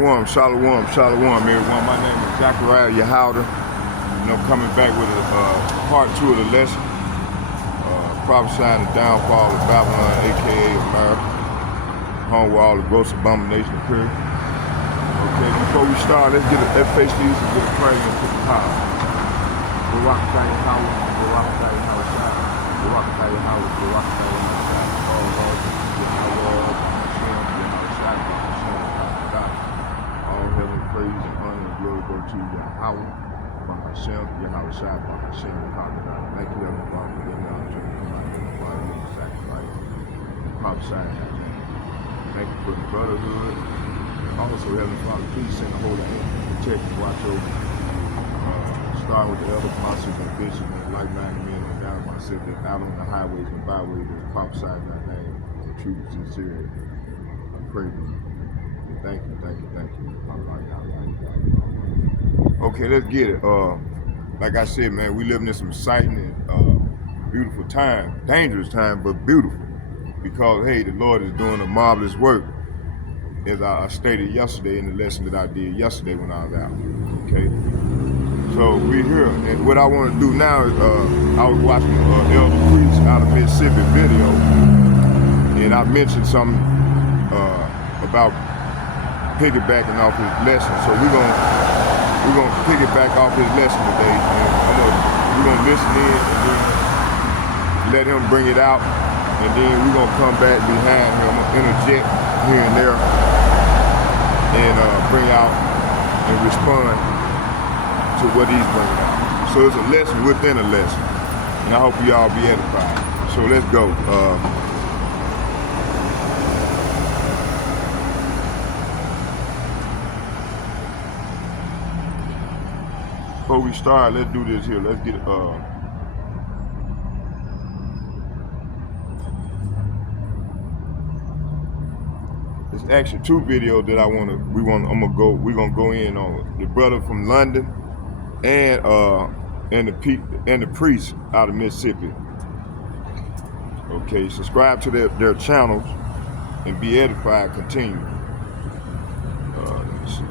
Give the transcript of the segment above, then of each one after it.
Shalom, shalom, shalom, everyone. My name is Zachariah Yahouda. Coming back with part 2 of the lesson. Prophesying the downfall of Babylon, aka America. Home where all the gross abomination occurred. Okay, before we start, let's face these and get a prayer and put the power. Barak Tayyah Howard, Barak Tayyah Howard Shah, Barak Tayyah Howard, Barak Tayyah Howard Shah. Oh Lord, Yahweh, Hashem, Yahweh Shah, Hashem, God. All heaven, praise, and honor and glory go to Yahweh, Hashem, Yahweh Shah, Hashem, Yahweh God. Thank you, Heavenly Father, for giving me the opportunity to come out here and provide you the sacrifice, prophesying. Thank you for the brotherhood. Also, Heavenly Father, please send the Holy Angel to protect and watch over. Start with the other apostles and bishops and like-minded men and down myself that out on the highways and byways that prophesy thy name in truth and sincerity. I pray for you. Thank you. Okay, let's get it. Like I said, man, we living in some exciting and beautiful time. Dangerous time, but beautiful. Because, hey, the Lord is doing a marvelous work, as I stated yesterday in the lesson that I did yesterday when I was out. Okay? So we're here, and what I want to do now is, I was watching Elder Priest out of Mississippi video, and I mentioned something about piggybacking off his lesson. So we're gonna piggyback off his lesson today, and we're gonna listen in and then let him bring it out, and then we're gonna come back behind him, interject here and there, and bring out and respond to what he's bringing out. So it's a lesson within a lesson, and I hope you all be edified. So let's go. Before we start, let's do this here. Let's get There's actually 2 videos that we're gonna go in on. The brother from London and the priest out of Mississippi. Okay, subscribe to their channels and be edified. Continue. Let me see.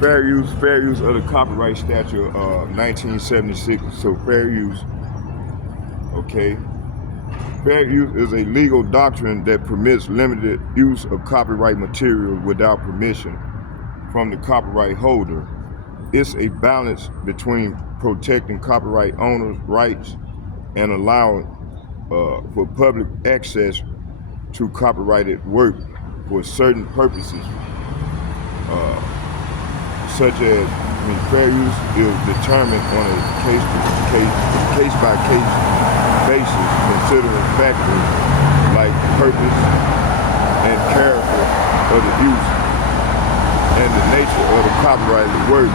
Fair use of the copyright statute of 1976. So fair use. Okay. Fair use is a legal doctrine that permits limited use of copyright material without permission from the copyright holder. It's a balance between protecting copyright owners' rights and allowing for public access to copyrighted work for certain purposes, such as fair use is determined on a case-by-case basis, considering factors like purpose and character of the use and the nature of the copyrighted work,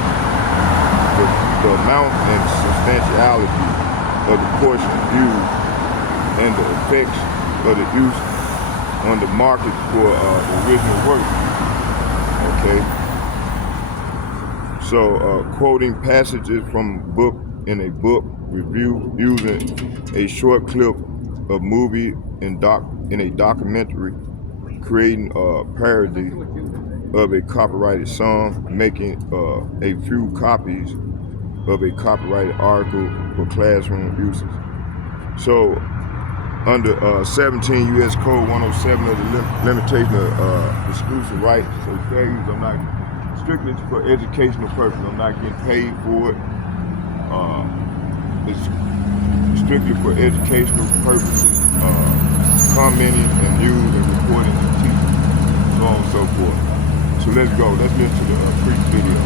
the amount and substantiality of the portion used, and the effects of the use on the market for the original work. Okay. So, quoting passages from a book review, using a short clip of movie in a documentary, creating a parody of a copyrighted song, making a few copies of a copyrighted article for classroom uses. So, under 17 U.S. Code 107 of the limitation of exclusive rights, so fair use, I'm not strictly for educational purposes. I'm not getting paid for it. It's strictly for educational purposes, commenting and news and reporting and teaching, so on and so forth. So let's go. Let's listen to the priest video.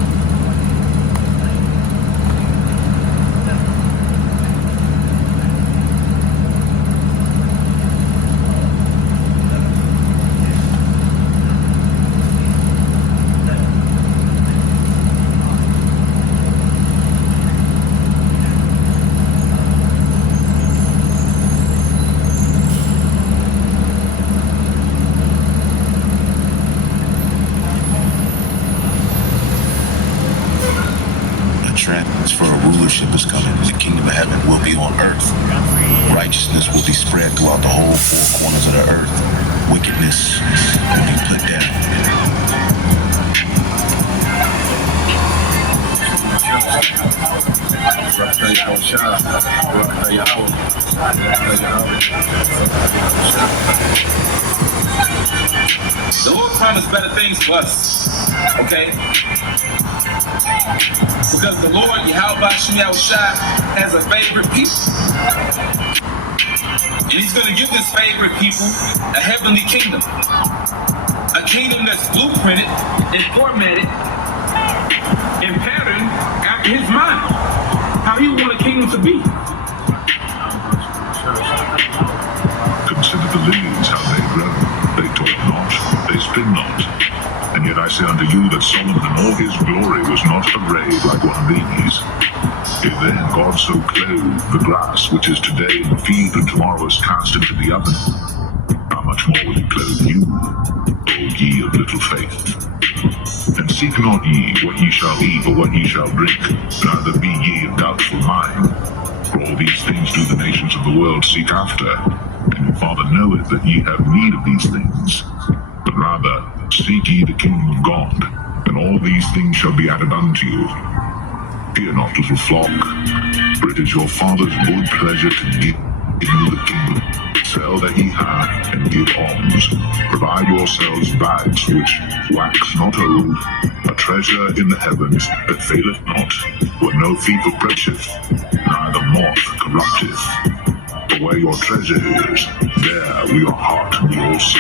transfer of rulership is coming. The kingdom of heaven will be on earth. Righteousness will be spread throughout the whole four corners of the earth. Wickedness will be put down. The Lord promised better things for us, okay? Because the Lord, Yahweh Shemiah Shai, has a favorite people. And he's going to give this favorite people a heavenly kingdom. A kingdom that's blueprinted and formatted and patterned after his mind. How he want a kingdom to be. Consider the lilies, how they grow. They toil not, they spin not. And yet I say unto you that Solomon in all his glory was not arrayed like one of these. If then God so clothed the grass, which is today in the field and tomorrow is cast into the oven, how much more will he clothe you, O ye of little faith? And seek not ye what ye shall eat or what ye shall drink, neither be ye of doubtful mind. For all these things do the nations of the world seek after. And your Father knoweth that ye have need of these things. But rather, seek ye the kingdom of God, and all these things shall be added unto you. Fear not, little flock, for it is your Father's good pleasure to give you the kingdom. Sell that ye have, and give alms. Provide yourselves bags which wax not old, a treasure in the heavens that faileth not, where no thief approacheth, neither moth corrupteth. For where your treasure is, there will your heart be also.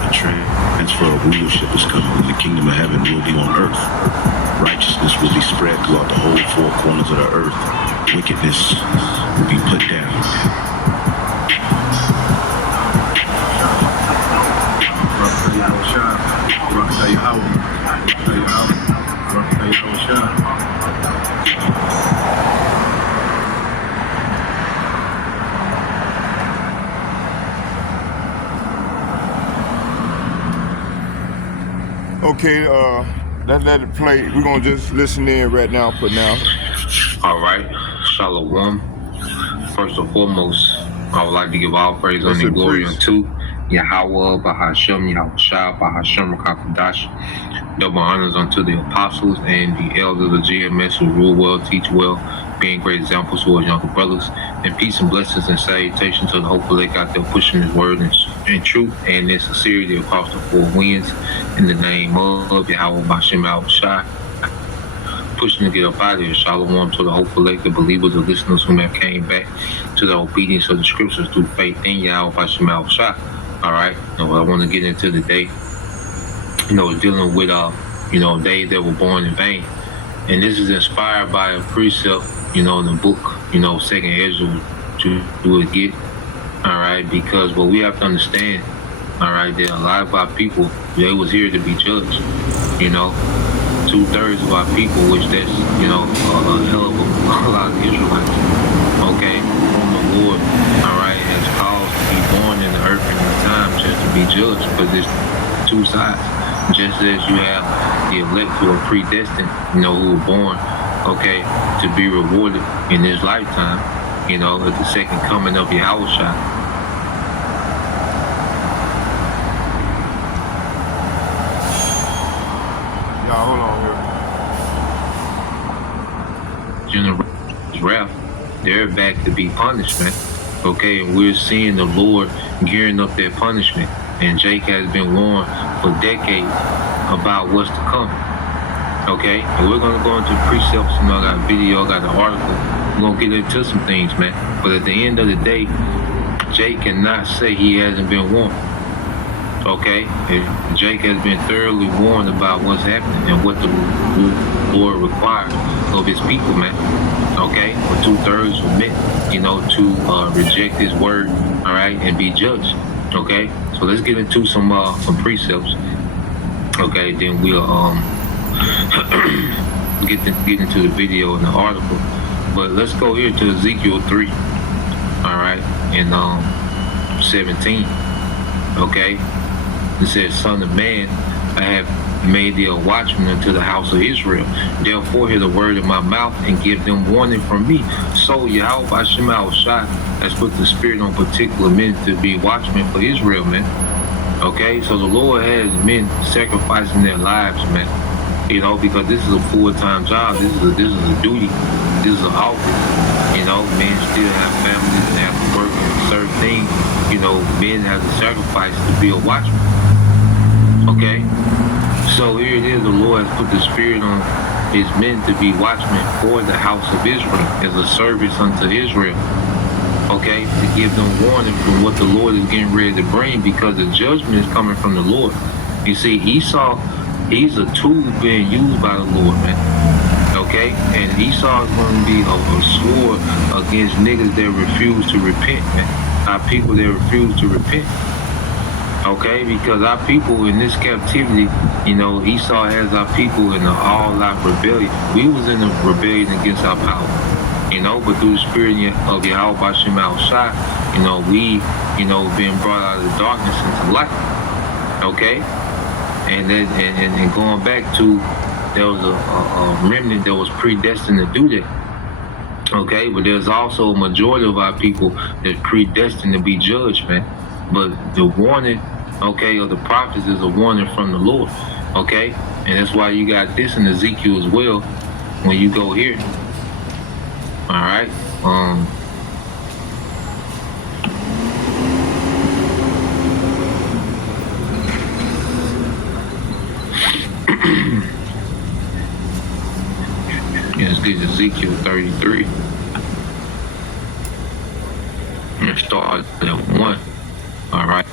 The transfer of rulership is coming, and the kingdom of heaven will be on earth. Righteousness will be spread throughout the whole four corners of the earth. Wickedness will be put down. Okay, let's let it play. We're gonna just listen in right now for now. All right, Shalom. First and foremost, I would like to give all praise and glory unto Yahweh, Bahashem, Yahushua, Bahashem, Rakafadash. Double honors unto the apostles and the elders of GMS who rule well, teach well, being great examples to our younger brothers. And peace and blessings and salutations to the hopeful they got there pushing his word in truth and in sincerity across the four winds. In the name of Yahweh, Bahashem, Yahushua. Pushing to get up out of here. Shalom to the hopeful the believers, the listeners who have came back to the obedience of the scriptures through faith in Yahweh, Bahashem, Yahushua. All right, now I want to get into today, dealing with, days that were born in vain. And this is inspired by a precept, in the book, 2nd Ezra, to do it get, all right, because what we have to understand, all right, that a lot of our people, they was here to be judged, 2/3 of our people, which that's, a hell of a lot of Israelites, okay, whom the Lord, all right, has caused to be born in the earth in the time just to be judged, because there's two sides. Just as you have the elect who are predestined, who were born, okay, to be rewarded in this lifetime, at the second coming of Yahushua. Y'all, hold on here. General's wrath, they're back to be punishment, okay, and we're seeing the Lord gearing up their punishment. And Jake has been warned for decades about what's to come. Okay? And we're going to go into precepts. I got a video, I got an article. We're going to get into some things, man. But at the end of the day, Jake cannot say he hasn't been warned. Okay? And Jake has been thoroughly warned about what's happening and what the Lord requires of his people, man. Okay? For 2/3 were meant, to reject his word, all right, and be judged. Okay, so let's get into some precepts. Okay, then we'll get into the video and the article. But let's go here to Ezekiel 3. All right, and 17. Okay, it says, "Son of man, I have made thee a watchman unto the house of Israel. Therefore hear the word of my mouth and give them warning from me." So Yahweh Hashem Shai has put the spirit on particular men to be watchmen for Israel, man. Okay, so the Lord has men sacrificing their lives, man. You know, because this is a full-time job. This is a duty. This is an office. You know, men still have families and have to work on certain things. You know, men have to sacrifice to be a watchman. Okay? So here it is, the Lord has put the spirit on his men to be watchmen for the house of Israel as a service unto Israel. Okay? To give them warning from what the Lord is getting ready to bring, because the judgment is coming from the Lord. You see, Esau, he's a tool being used by the Lord, man. Okay? And Esau is going to be a sword against niggas that refuse to repent, man. Our people that refuse to repent. Okay? Because our people in this captivity, you know, Esau has our people in an all-out rebellion. We was in a rebellion against our power. You know, but through the spirit of Yahweh Hashem Shai, you know, we, you know, being brought out of the darkness into light. Okay? And then and going back to, there was a remnant that was predestined to do that. Okay, but there's also a majority of our people that's predestined to be judged, man. But the warning, okay, of the prophets is a warning from the Lord. Okay? And that's why you got this in Ezekiel as well when you go here. All right. Let's get Ezekiel 33. Let's start at 1. All right.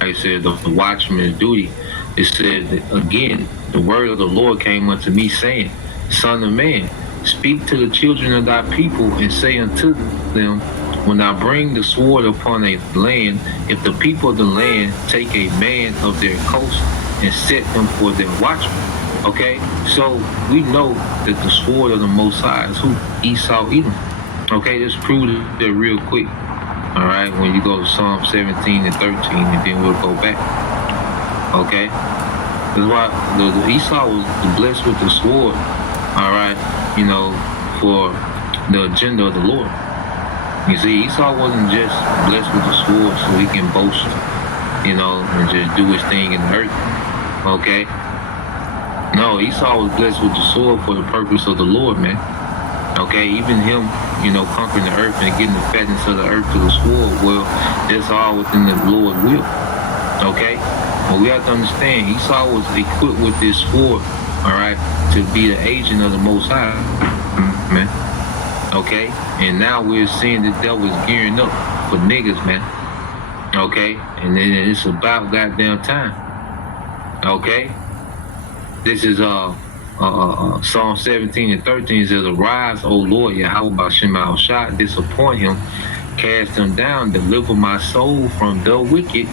Like I said, the watchman's duty. It said that, again, the word of the Lord came unto me, saying, "Son of man, speak to the children of thy people and say unto them, when I bring the sword upon a land, if the people of the land take a man of their coast and set him for their watchman." Okay, so we know that the sword of the Most High is who? Esau Edom. Okay, let's prove that real quick. All right, when you go to Psalm 17 and 13, and then we'll go back. Okay, that's why the Esau was blessed with the sword. All right, you know, for the agenda of the Lord. You see, Esau wasn't just blessed with the sword so he can boast, you know, and just do his thing in the earth. Okay? No, Esau was blessed with the sword for the purpose of the Lord, man. Okay? Even him, you know, conquering the earth and getting the fatness of the earth to the sword, well, that's all within the Lord's will. Okay? But we have to understand, Esau was equipped with this sword, all right, to be the agent of the Most High, man. Okay? And now we're seeing the devil is gearing up for niggas, man. Okay? And then it's about goddamn time. Okay? This is Psalm 17 and 13 says, "Arise, O Lord, Yahweh Hashem Shai, disappoint him, cast him down, deliver my soul from the wicked,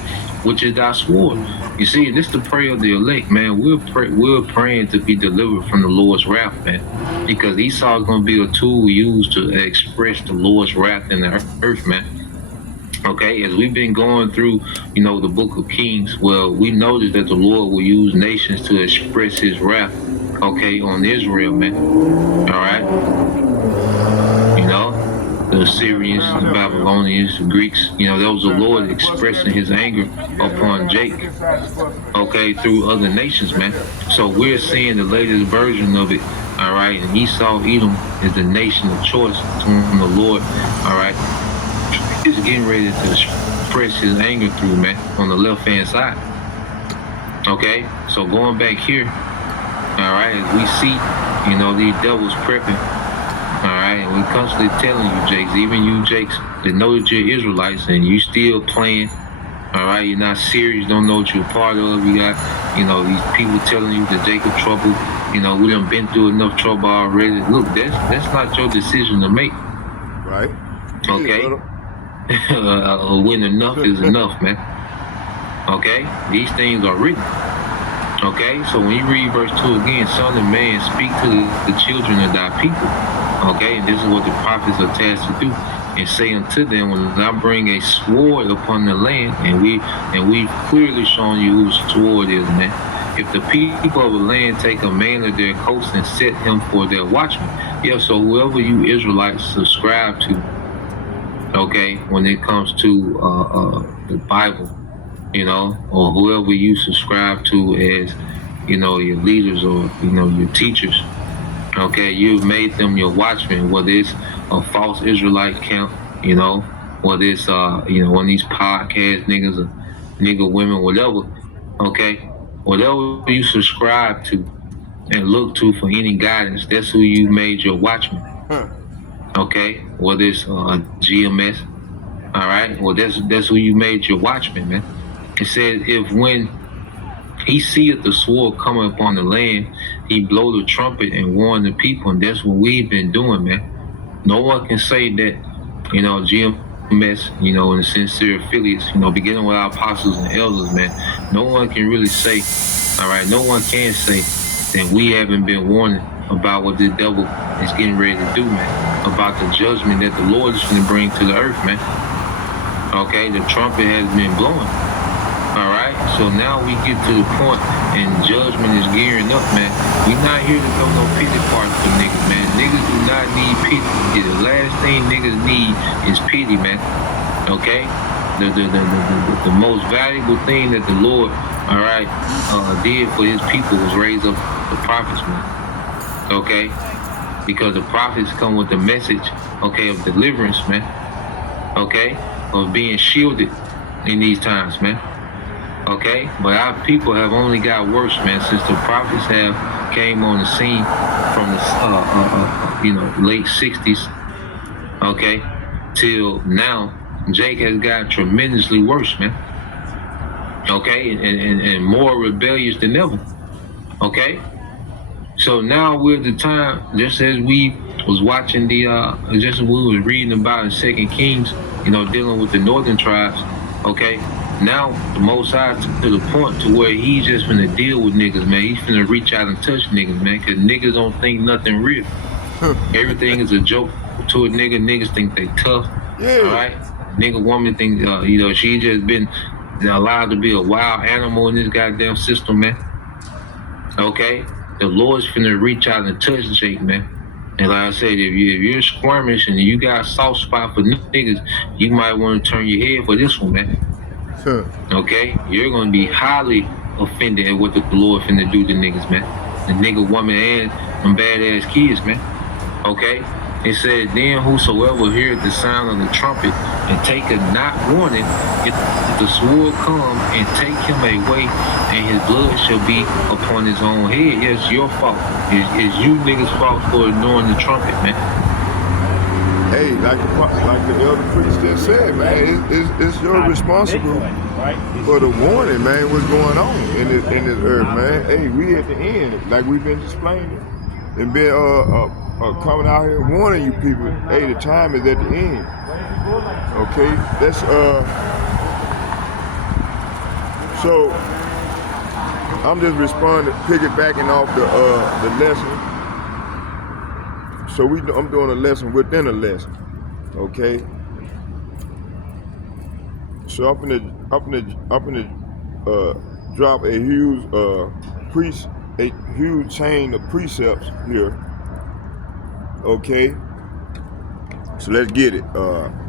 which is thy sword." You see, this is the prayer of the elect, man. We're praying to be delivered from the Lord's wrath, man. Because Esau is going to be a tool used to express the Lord's wrath in the earth, man. Okay, as we've been going through, you know, the book of Kings, well, we noticed that the Lord will use nations to express his wrath, okay, on Israel, man. All right? You know, the Assyrians, the Babylonians, the Greeks, you know, that was the Lord expressing his anger upon Jacob, okay, through other nations, man. So we're seeing the latest version of it, all right, and Esau Edom is the nation of choice whom the Lord, all right, is getting ready to express his anger through, man, on the left-hand side. Okay, so going back here, all right, as we see, you know, these devils prepping, all right, and we're constantly telling you, Jakes, even you, Jakes, that know that you're Israelites and you still playing, all right, you're not serious, don't know what you're a part of. You got, you know, these people telling you that Jacob trouble, you know, we done been through enough trouble already. Look, that's not your decision to make. Right. Okay. When enough is enough, man. Okay? These things are written. Okay? So when you read verse 2 again, "Son of man, speak to the children of thy people." Okay, and this is what the prophets are tasked to do. And say unto them, when I bring a sword upon the land, and we've clearly shown you whose sword is, man. If the people of the land take a man of their coast and set him for their watchman, yeah, so whoever you Israelites subscribe to, okay, when it comes to the Bible, you know, or whoever you subscribe to as, you know, your leaders or, you know, your teachers, okay, you've made them your watchmen, whether it's a false Israelite camp, you know, whether it's, you know, one of these podcast niggas or nigga women, whatever, okay, whatever you subscribe to and look to for any guidance, that's who you made your watchman, okay, whether it's GMS, all right, well, that's who you made your watchman, man. It said, if when he seeth the sword coming upon the land, he blow the trumpet and warn the people, and that's what we've been doing, man. No one can say that, you know, GMS, you know, and the sincere affiliates, you know, beginning with our apostles and elders, man. No one can really say, all right, no one can say that we haven't been warning about what the devil is getting ready to do, man, about the judgment that the Lord is going to bring to the earth, man. Okay, the trumpet has been blowing. All right, so now we get to the point and judgment is gearing up, man. We're not here to throw no pity party for niggas, man. Niggas do not need pity. The last thing niggas need is pity, man. Okay? The most valuable thing that the Lord, all right, did for his people was raise up the prophets, man. Okay? Because the prophets come with the message, okay, of deliverance, man. Okay? Of being shielded in these times, man. Okay, but our people have only got worse, man, since the prophets have came on the scene from the you know, late 60s, okay, till now. Jake has got tremendously worse, man. Okay, and more rebellious than ever. Okay, so now we're at the time, just as we was watching the just as we was reading about in 2 Kings, you know, dealing with the northern tribes. Okay. Now the Most High to the point to where he's just finna deal with niggas, man. He's finna reach out and touch niggas, man, because niggas don't think nothing real. Everything is a joke to a nigga. Niggas think they tough. Yeah. All right. Nigga woman think you know, she just been allowed to be a wild animal in this goddamn system, man. Okay. The Lord's finna reach out and touch Jake, man. And like I said, if you're squirmish and you got a soft spot for niggas, you might want to turn your head for this one, man. Okay, you're gonna be highly offended at what the Lord finna do to niggas, man. The nigga, woman, and them badass kids, man. Okay, it said, then whosoever heareth the sound of the trumpet and taketh not warning, if the sword come and take him away, and his blood shall be upon his own head. It's your fault. It's you niggas' fault for ignoring the trumpet, man. Hey, like the elder priest just said, man, it's your responsible for the warning, man, what's going on in this earth, man. Hey, we at the end, like we've been explaining, and been coming out here warning you people, hey, the time is at the end. Okay, that's so I'm just responding, piggybacking off the lesson. So I'm doing a lesson within a lesson, okay? So I'm gonna drop a huge chain of precepts here, okay? So let's get it.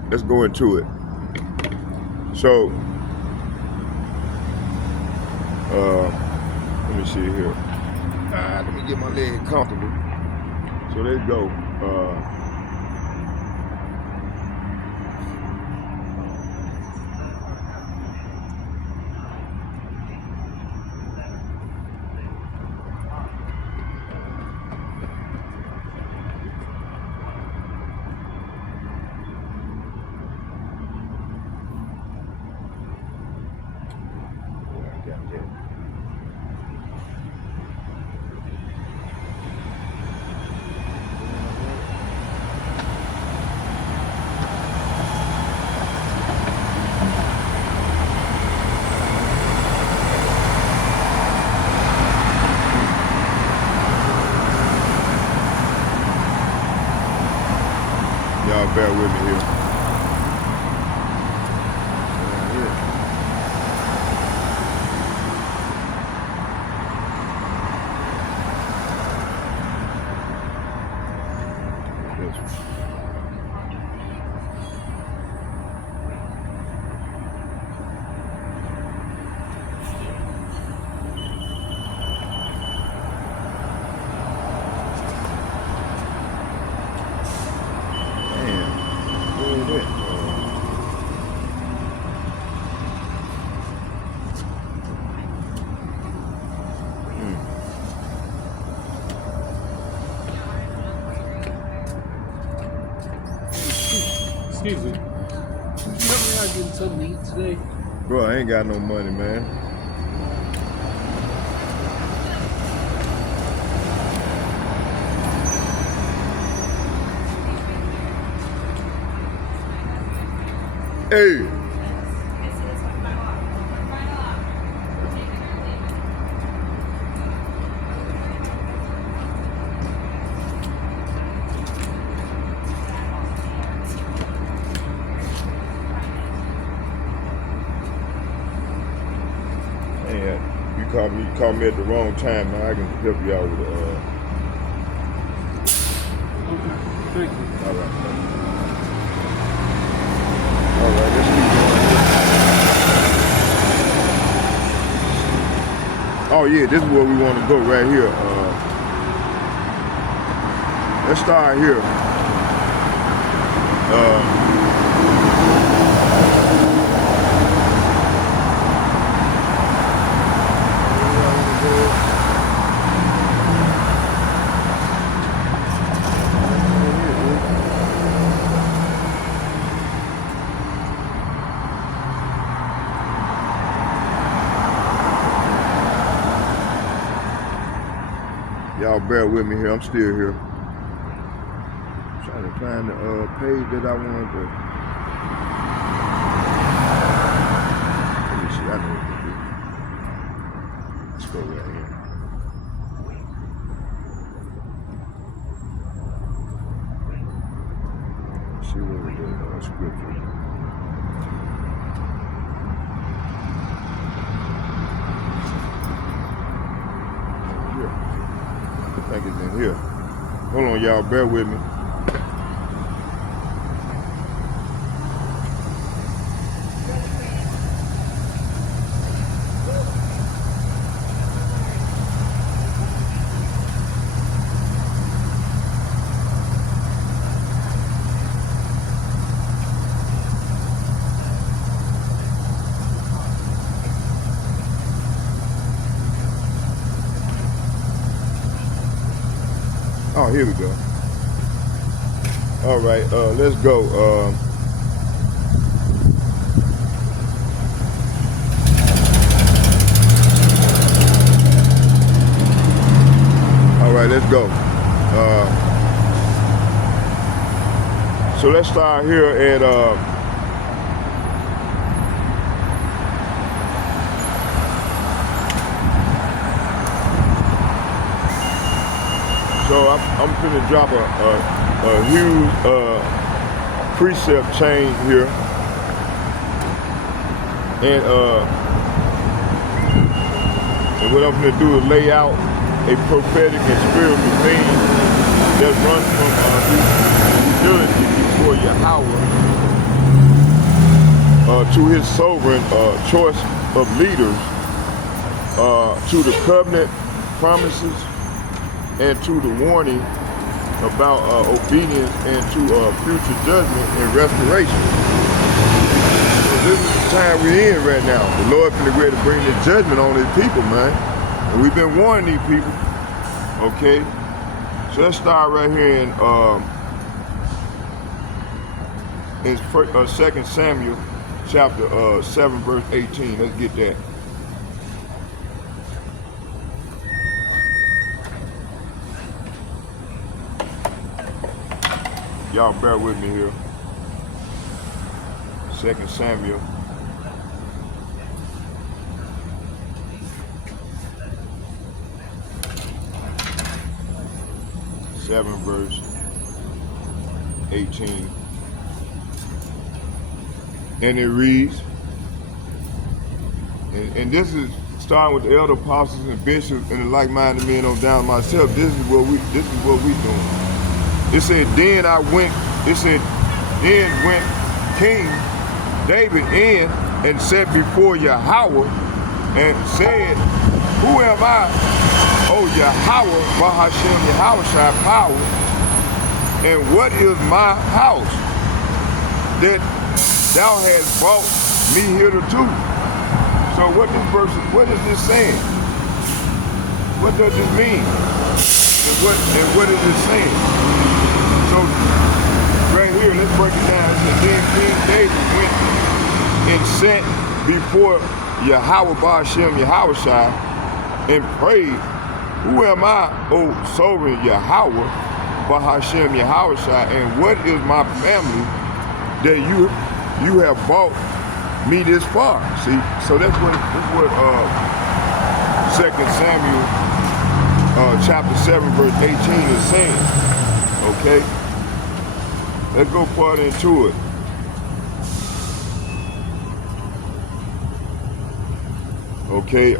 Let's go into it. So let me see here. Let me get my leg comfortable. So there you go. Excuse me. Could you help me out getting something to eat today? Bro, I ain't got no money, man. Hey. You call me at the wrong time, man. I can help you out with Okay, thank you. all right. All right, let's keep going. Oh yeah, this is where we want to go right here. Let's start here. Y'all bear with me here. I'm still here. Trying to find the page that I wanted to. Let me see. I know what to do. Let's go right here. Let's see what we do. Scripture. I think it's in here. Hold on, y'all. Bear with me. Oh, here we go. All right, let's go. All right, let's go. So let's start here at so I'm finna drop a huge precept chain here, and what I'm gonna do is lay out a prophetic and spiritual theme that runs from humility before Yahweh to His sovereign choice of leaders, to the covenant promises, and to the warning about obedience, and to future judgment and restoration. So this is the time we're in right now. The Lord finna get ready to bring His judgment on His people, man. And we've been warning these people, okay? So let's start right here in 2 Samuel chapter 7, verse 18. Let's get that. Y'all bear with me here. 2 Samuel. Verse 18. And it reads, and this is starting with the elder apostles and bishops and the like-minded men on down myself. This is what we doing. It said, then went King David in and said before Yahweh and said, who am I, O Yahweh, Bahashem Yahushua power, and what is my house that thou hast brought me hitherto? So what is this saying? What does this mean? And what is it saying? So right here, let's break it down. It says, then and sent before Yahweh Ba'ashem Yahushai and prayed, who am I, O sovereign Yahweh Ba'ashem Yahushai, and what is my family that you have brought me this far? See, so that's what 2 Samuel chapter 7 verse 18 is saying. Okay, let's go further into it. Okay,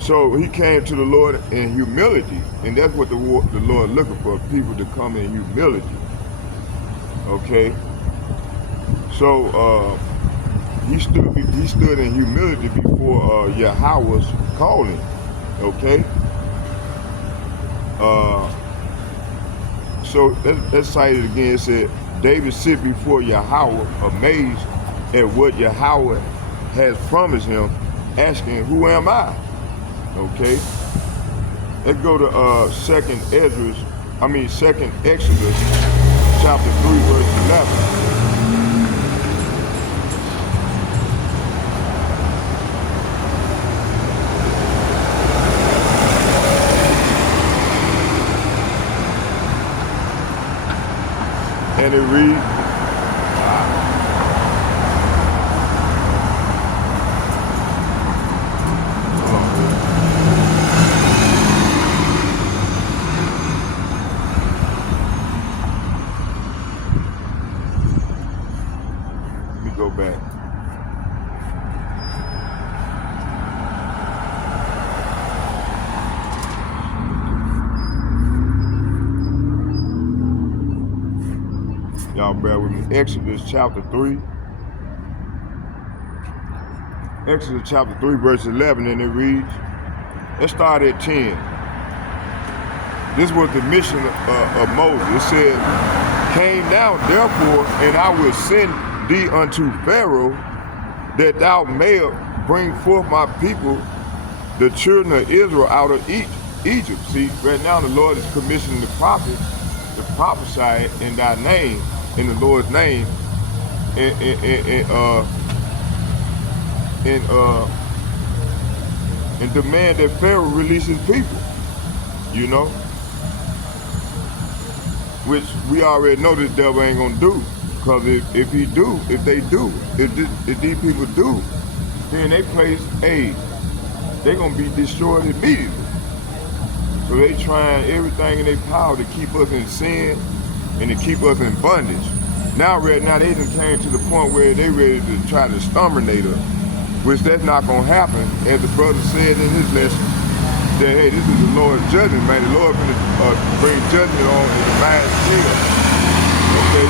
so he came to the Lord in humility, and that's what the Lord looking for, people to come in humility. Okay, so he stood in humility before Yahweh's calling. Okay, so let's cite it again. It said, David sit before Yahweh, amazed at what Yahweh has promised him, asking, who am I? Okay, let's go to 2nd Exodus chapter 3 verse 11. And it reads, let me go back. Y'all bear with me. Exodus chapter 3. Exodus chapter 3 verse 11, and it reads, let's start at 10. This was the mission of Moses. It said, came down therefore, and I will send thee unto Pharaoh, that thou mayest bring forth my people, the children of Israel, out of Egypt. See, right now the Lord is commissioning the prophet to prophesy in thy name, in the Lord's name, and demand that Pharaoh release his people, you know, which we already know this devil ain't gonna do, because if these people do, then they place they're gonna be destroyed immediately. So they trying everything in their power to keep us in sin and to keep us in bondage. Now, right now, they done came to the point where they ready to try to exterminate us, which that's not gonna happen. As the brother said in his lesson, that hey, this is the Lord's judgment, man. The Lord gonna bring judgment on in the mass scale. Okay,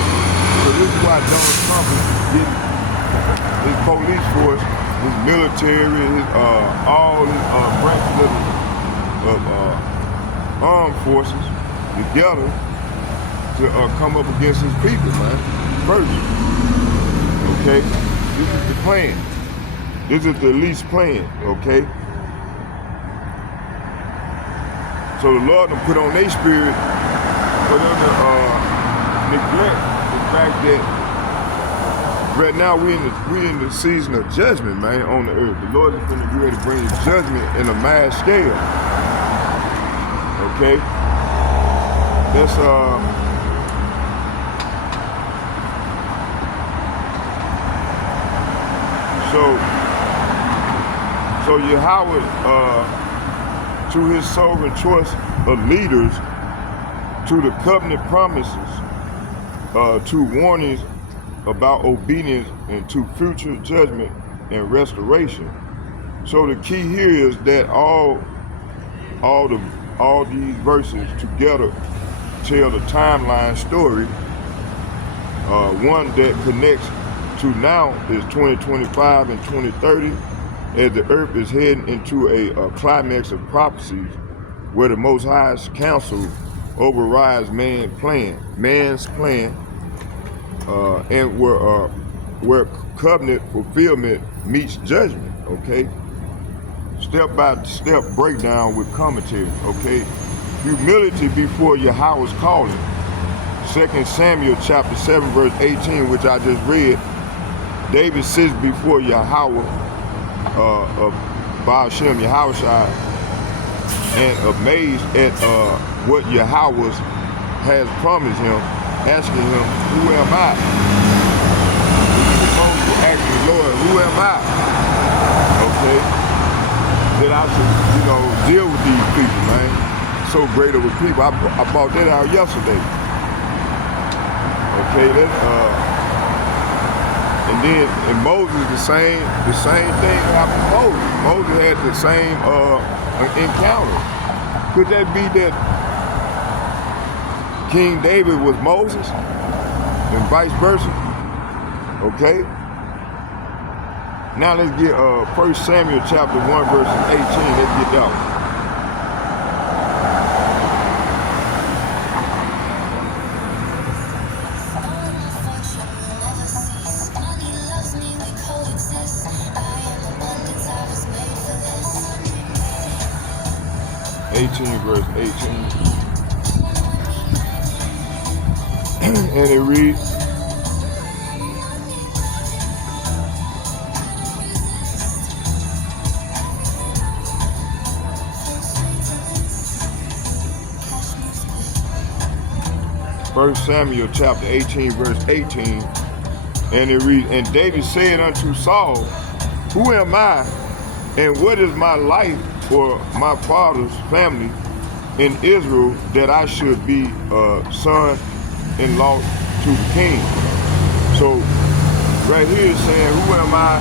so this is why Donald Trump is getting his police force, his military, his all his branches of armed forces together to come up against his people, man. First, okay, this is the plan. This is the least plan, okay? So the Lord done put on their spirit for them to neglect the fact that right now we in the season of judgment, man, on the earth. The Lord is going to be ready to bring his judgment in a mass scale. Okay? That's so Yahweh, to his sovereign choice of leaders, to the covenant promises, to warnings about obedience, and to future judgment and restoration. So the key here is that all these verses together tell the timeline story. One that connects to now is 2025 and 2030, as the earth is heading into a climax of prophecies where the Most High's counsel overrides man's plan, and where covenant fulfillment meets judgment. Okay, step by step breakdown with commentary. Okay, humility before Yahweh's calling. 2 Samuel chapter 7 verse 18, which I just read, David sits before Yahweh, Baal Shem Yahushua, and amazed at what Yahweh has promised him, asking him, who am I? Moses asked the Lord, who am I? Okay, that I should, deal with these people, man. So great of a people. I brought that out yesterday. Okay, and then in Moses, the same thing happened to Moses. Moses had the same encounter. Could that be that King David was Moses and vice versa? Okay. Now let's get 1 Samuel chapter 1 verse 18. Let's get that one. Verse 18. And it reads, First Samuel chapter 18, verse 18, and it reads, and David said unto Saul, who am I, and what is my life for my father's family in Israel, that I should be son-in-law to the king? So right here is saying, who am I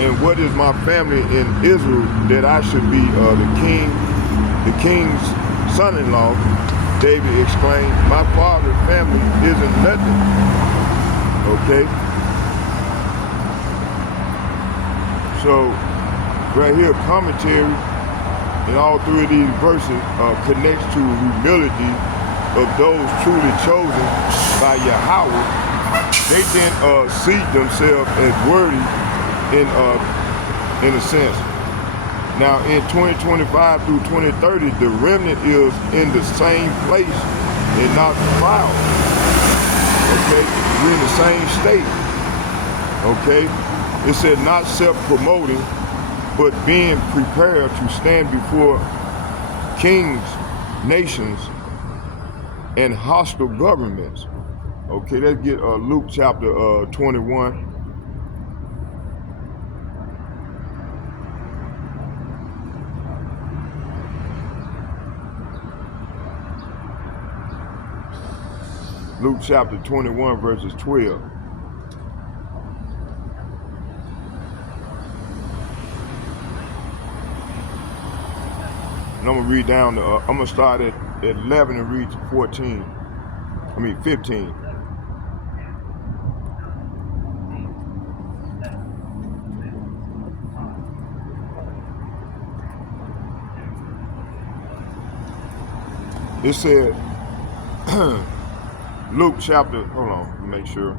and what is my family in Israel, that I should be the king's son-in-law? David exclaimed, my father's family isn't nothing. Okay? So right here, commentary in all three of these verses connects to humility of those truly chosen by Yahweh. They didn't see themselves as worthy in a sense. Now in 2025 through 2030, the remnant is in the same place and not proud. Okay, we're in the same state. Okay, it said not self-promoting, but being prepared to stand before kings, nations, and hostile governments. Okay, let's get Luke chapter 21. Luke chapter 21, verses 12. And I'm gonna read down to, I'm gonna start at 11 and read to 15. It said, Luke chapter, hold on, let me make sure.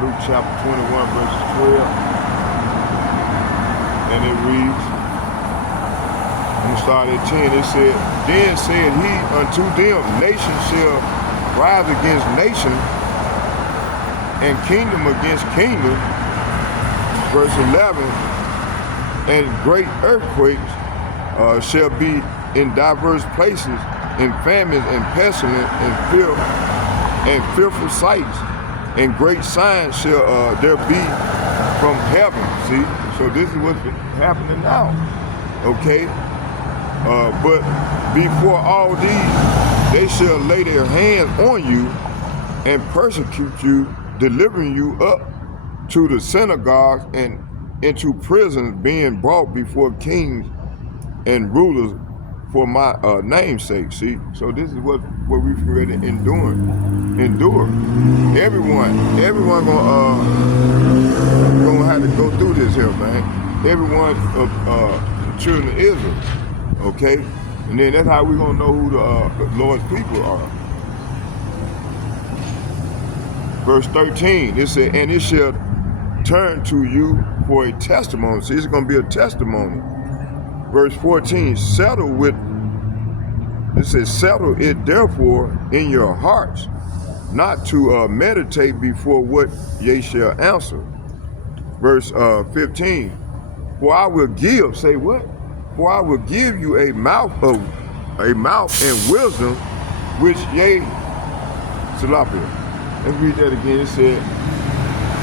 Luke chapter 21, verses 12. And it reads, I'm going to start at 10. It said, then said he unto them, nation shall rise against nation, and kingdom against kingdom. Verse 11, and great earthquakes shall be in diverse places, and famines and pestilence and fearful sights, and great signs shall there be from heaven. See, so this is what's happening now. Okay, but before all these, they shall lay their hands on you and persecute you, delivering you up to the synagogues and into prisons, being brought before kings and rulers for my name's sake. See, so this is what we've ready to endure. Everyone gonna have to go through this here, man. Everyone of children of Israel, okay? And then that's how we're gonna know who the Lord's people are. Verse 13, it said, and it shall turn to you for a testimony. See, it's going to be a testimony. Verse 14, it says, settle it therefore in your hearts, not to meditate before what ye shall answer. Verse 15, for I will give, say what? For I will give you a mouth and wisdom, which ye, Salapia. Let's read that again. It said,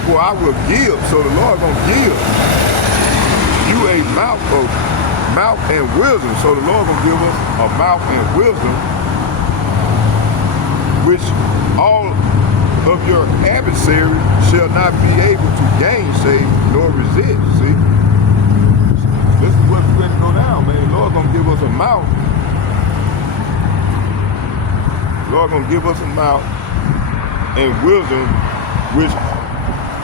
for I will give, so the Lord gonna give you a mouth and wisdom. So the Lord gonna give us a mouth and wisdom, which all of your adversaries shall not be able to gainsay nor resist. See? This is what's going to go down, man. The Lord gonna give us a mouth. The Lord gonna give us a mouth and wisdom, which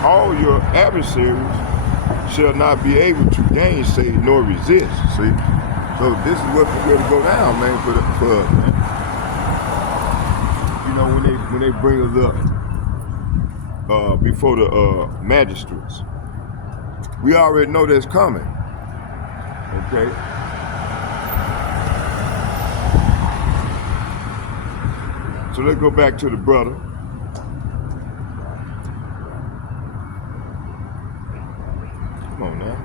all your adversaries shall not be able to gainsay nor resist. See? So this is what's going to go down, man, for us, man. You know, when they bring us up before the magistrates, we already know that's coming. Okay? So let's go back to the brother. Come on now.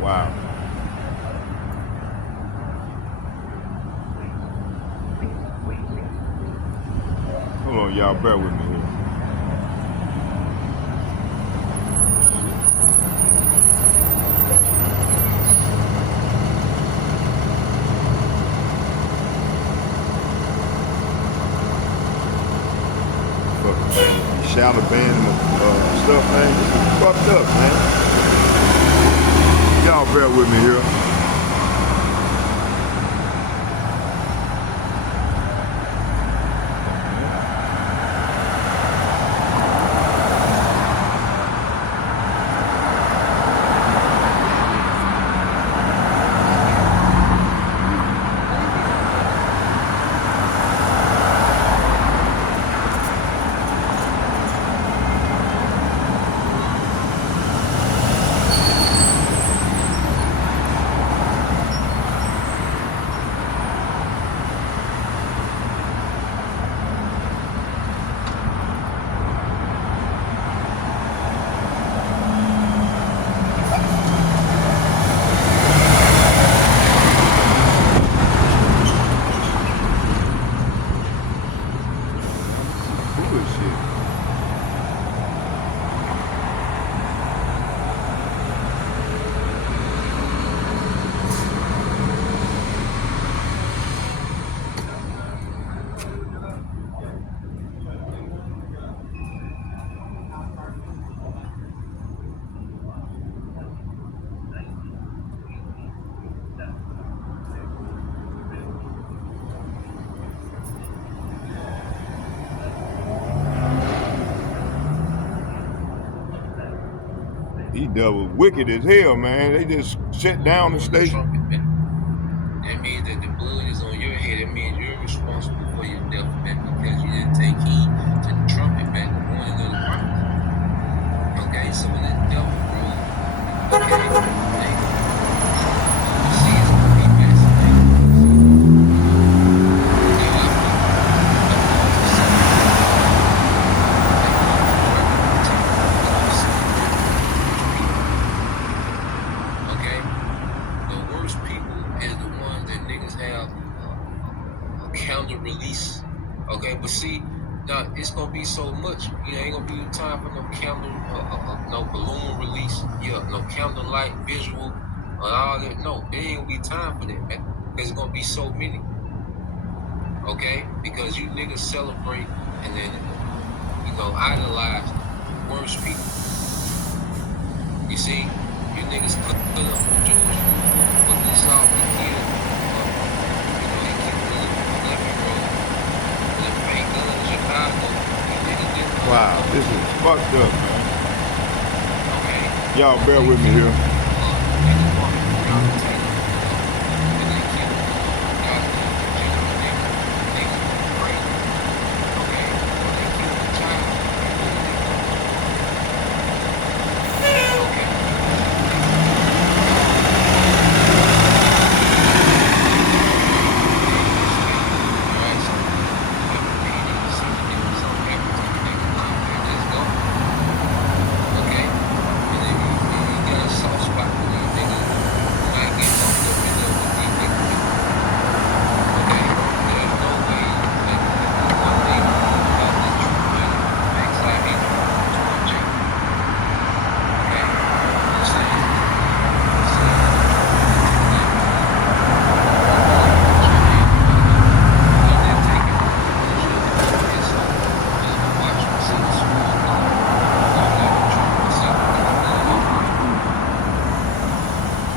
Wow. Hold on, y'all, bear with me here. Shadow band stuff, man. This is fucked up, man. Y'all bear with me here. These devils wicked as hell, man. They just shut down the station. That means that the blood is on your head. That means you're responsible for your death, man, because you didn't take heed to the trumpet, man, the warning of the prophets. Okay, so when the devil ruled, okay, the seas will be massive, man. Release, okay, but see, now it's gonna be so much. You ain't gonna be time for no candle, no balloon release, no candlelight visual, all that. No, there ain't gonna be time for that, man. There's gonna be so many, okay? Because you niggas celebrate and then idolize the worst people. You see, you niggas cook up the Jewish food, but this all we kill. Wow, this is fucked up, man. Okay, Y'all bear with me here.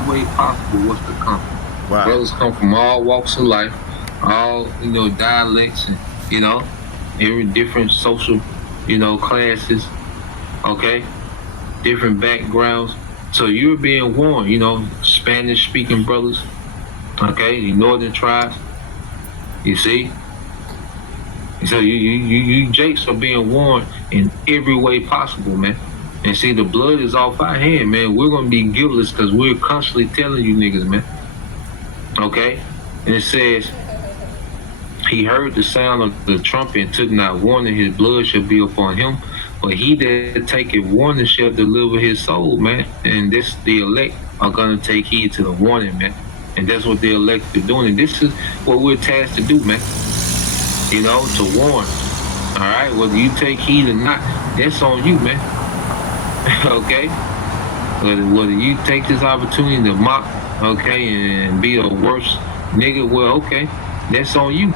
Way possible what's to come. Wow. Brothers come from all walks of life, all dialects, and every different social classes. Okay, different backgrounds. So you're being warned. Spanish speaking brothers. Okay, the northern tribes. You see. So you Jakes are being warned in every way possible, man. And see, the blood is off our hand, man. We're gonna be guiltless because we're constantly telling you niggas, man. Okay? And it says, he heard the sound of the trumpet and took not warning, his blood shall be upon him. But he that taketh warning shall deliver his soul, man. And this, the elect are gonna take heed to the warning, man. And that's what the elect are doing. And this is what we're tasked to do, man. To warn. All right? Whether you take heed or not, that's on you, man. Okay? Whether you take this opportunity to mock, okay, and be a worse nigga, well, okay, that's on you.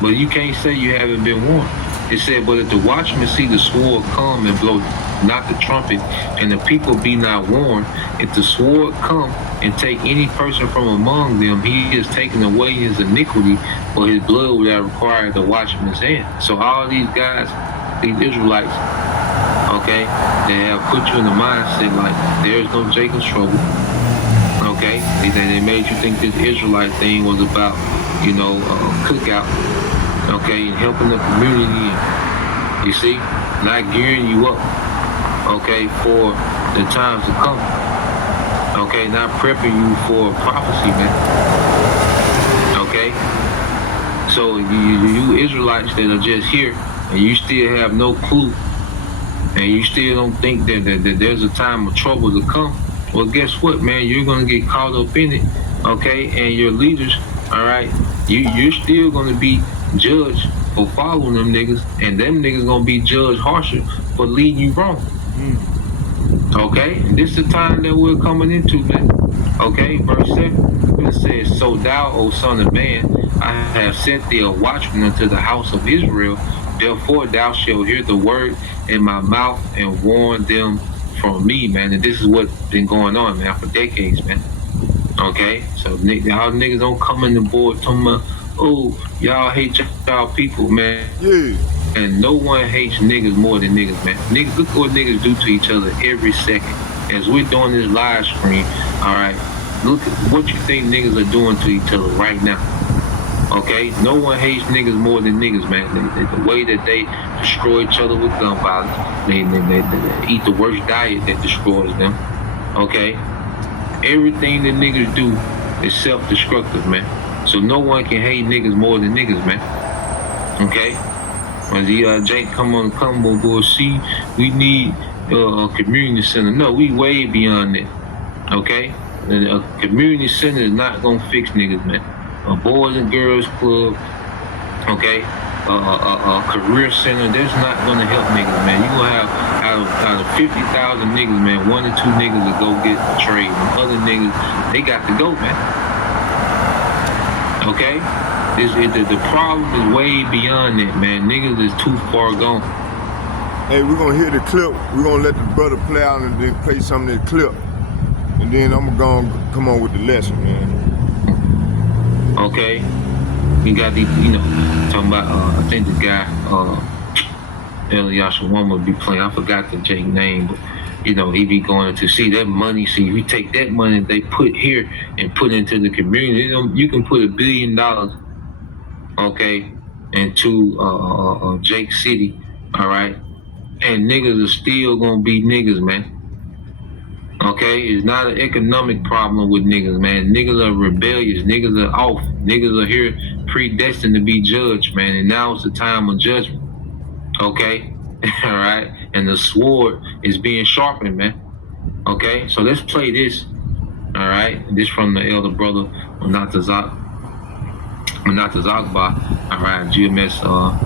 But you can't say you haven't been warned. It said, but if the watchman see the sword come and blow not the trumpet, and the people be not warned, if the sword come and take any person from among them, he is taken away his iniquity, for his blood would have required the watchman's hand. So all these guys, these Israelites, okay, they have put you in the mindset like there's no Jacob's trouble. Okay, they made you think this Israelite thing was about, cookout. Okay, and helping the community. You see, not gearing you up. Okay, for the times to come. Okay, not prepping you for prophecy, man. Okay, so you Israelites that are just here and you still have no clue. And you still don't think that there's a time of trouble to come, well, guess what, man? You're going to get caught up in it, okay? And your leaders, all right, you're still going to be judged for following them niggas, and them niggas going to be judged harsher for leading you wrong. Okay? And this is the time that we're coming into, man. Okay? Verse 7, it says, so thou, O son of man, I have set thee a watchman unto the house of Israel. Therefore thou shalt hear the word in my mouth and warn them from me, man. And this is what's been going on, man, for decades, man. Okay? So y'all niggas don't come in the board talking about, oh, y'all hate y'all people, man. Yeah. And no one hates niggas more than niggas, man. Niggas, look what niggas do to each other every second. As we're doing this live stream, all right, look at what you think niggas are doing to each other right now. Okay, no one hates niggas more than niggas, man. The way that they destroy each other with gun violence, they eat the worst diet that destroys them. Okay, everything that niggas do is self-destructive, man. So no one can hate niggas more than niggas, man. Okay, when the Jake come on boy, see, we need a community center. No, we way beyond that. Okay, a community center is not gonna fix niggas, man. A boys and girls club, okay, a career center, that's not gonna help niggas, man. You gonna have out of 50,000 niggas, man, 1 or 2 niggas will go get a trade, and other niggas, they got to go, man. Okay, the problem is way beyond that, man. Niggas is too far gone. Hey, we're gonna hear the clip. We're gonna let the brother play out and then play some of that clip, and then I'm gonna come on with the lesson, man. Okay, we got these, talking about, I think the guy, Eliashua would be playing, I forgot the Jake name, but he be going to see that money. See, we take that money they put here and put into the community. You can put $1 billion, okay, into Jake City, all right, and niggas are still gonna be niggas, man. Okay, it's not an economic problem with niggas, man. Niggas are rebellious. Niggas are off. Niggas are here predestined to be judged, man. And now it's the time of judgment. Okay, all right. And the sword is being sharpened, man. Okay, so let's play this. All right, this from the elder brother Onatazakba. All right, GMS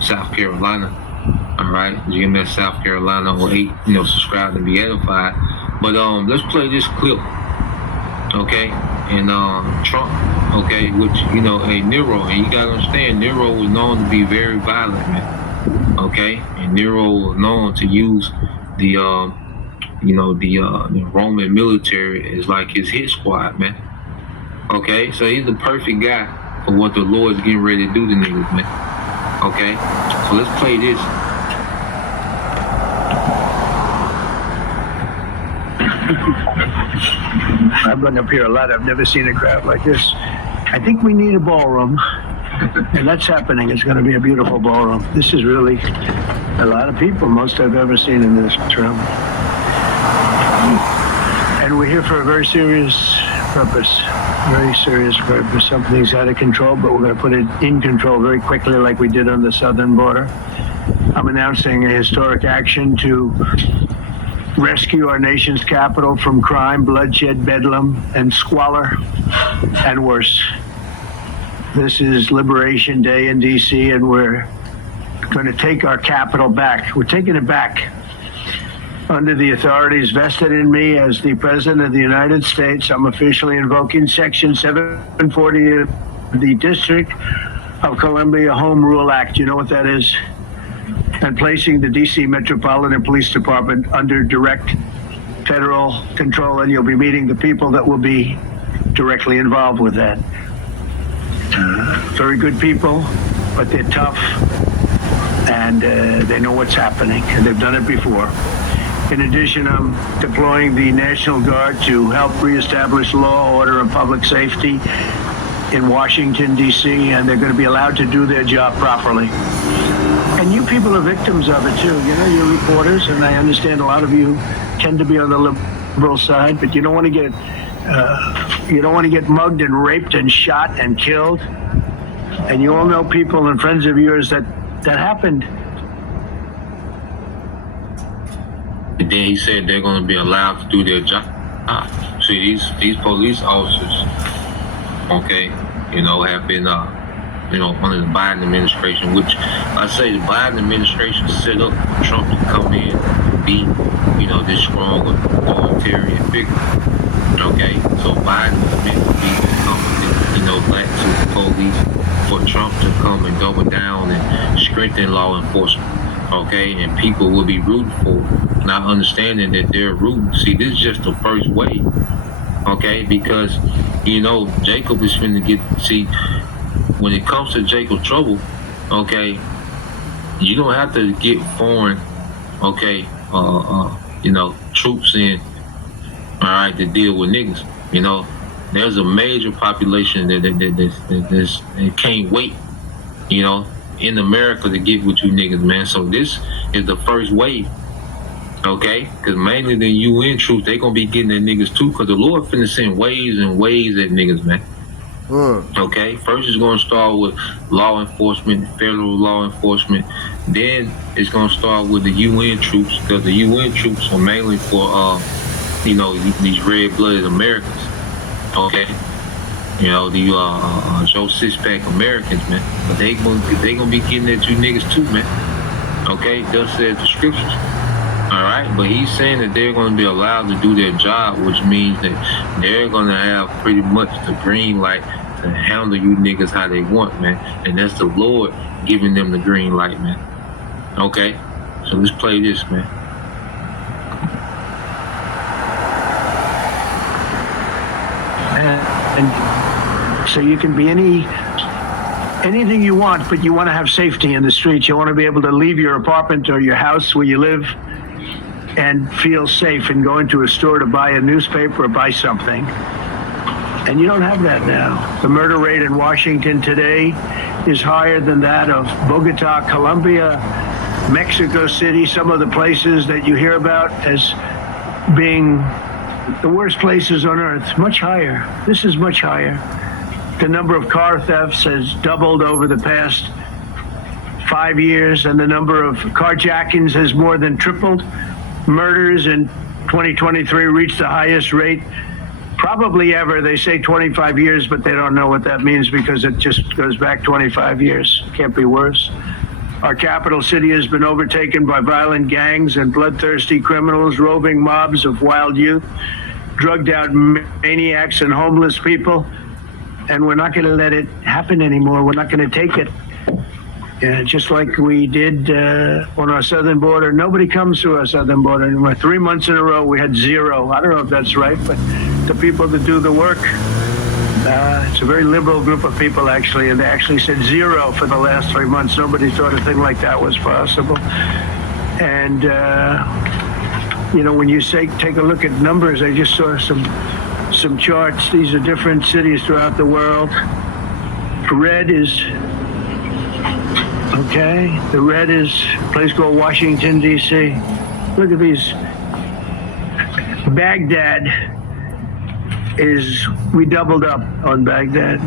South Carolina. All right, GMS South Carolina 08. Subscribe and be edified. But let's play this clip, okay? And Trump, okay, which Nero, and you gotta understand, Nero was known to be very violent, man. Okay, and Nero was known to use the Roman military as like his hit squad, man. Okay, so he's the perfect guy for what the Lord's getting ready to do to niggas, man. Okay, so let's play this. I've been up here a lot. I've never seen a crowd like this. I think we need a ballroom, and that's happening. It's going to be a beautiful ballroom. This is really a lot of people, most I've ever seen in this room. And we're here for a very serious purpose. Very serious purpose. Something's out of control, but we're going to put it in control very quickly like we did on the southern border. I'm announcing a historic action to rescue our nation's capital from crime, bloodshed, bedlam, and squalor, and worse. This is Liberation Day in D.C., and we're going to take our capital back. We're taking it back under the authorities vested in me as the President of the United States. I'm officially invoking Section 740 of the District of Columbia Home Rule Act. You know what that is? And placing the D.C. Metropolitan Police Department under direct federal control, and you'll be meeting the people that will be directly involved with that. Very good people, but they're tough, and they know what's happening, and they've done it before. In addition, I'm deploying the National Guard to help reestablish law, order, and public safety in Washington, D.C., and they're going to be allowed to do their job properly. And you people are victims of it too. You're reporters, and I understand a lot of you tend to be on the liberal side, but you don't want to get mugged and raped and shot and killed. And you all know people and friends of yours that happened. And then he said they're going to be allowed to do their job. See, these police officers, okay, have been under the Biden administration, which I say the Biden administration set up for Trump to come in and be, this strong authoritarian figure. Okay, so Biden is meant to be the competent, black super police for Trump to come and double down and strengthen law enforcement. Okay, and people will be rooting for it, not understanding that they're rooting. See, this is just the first wave. Okay, because Jacob is finna when it comes to Jacob trouble, okay, you don't have to get foreign, okay, troops in, all right, to deal with niggas. There's a major population that can't wait, in America to get with you niggas, man. So this is the first wave, okay? Because mainly the UN troops, they gonna be getting at niggas too, because the Lord finna send waves and waves at niggas, man. Okay, first it's going to start with law enforcement, federal law enforcement. Then it's going to start with the UN troops, because the UN troops are mainly for, these red-blooded Americans. Okay, the Joe Sixpack Americans, man. But they gonna be getting at you niggas too, man. Okay, thus says the scriptures. All right, but he's saying that they're going to be allowed to do their job, which means that they're going to have pretty much the green light to handle you niggas how they want, man. And that's the Lord giving them the green light, man. Okay, so let's play this, man. And so you can be anything you want, but you want to have safety in the streets. You want to be able to leave your apartment or your house where you live and feel safe in going to a store to buy a newspaper or buy something. And you don't have that now. The murder rate in Washington today is higher than that of Bogota, Colombia, Mexico City, some of the places that you hear about as being the worst places on earth. Much higher. This is much higher. The number of car thefts has doubled over the past 5 years, and the number of carjackings has more than tripled. Murders in 2023 reached the highest rate probably ever. They say 25 years, but they don't know what that means because it just goes back 25 years. Can't be worse. Our capital city has been overtaken by violent gangs and bloodthirsty criminals, roving mobs of wild youth, drugged out maniacs and homeless people. And we're not going to let it happen anymore. We're not going to take it. Just like we did on our southern border. Nobody comes through our southern border anymore. 3 months in a row, we had zero. I don't know if that's right, but the people that do the work, it's a very liberal group of people, actually, and they actually said zero for the last 3 months. Nobody thought a thing like that was possible. And, when you say take a look at numbers, I just saw some charts. These are different cities throughout the world. Red is... Okay, the red is a place called Washington, D.C. Look at these. Baghdad we doubled up on Baghdad.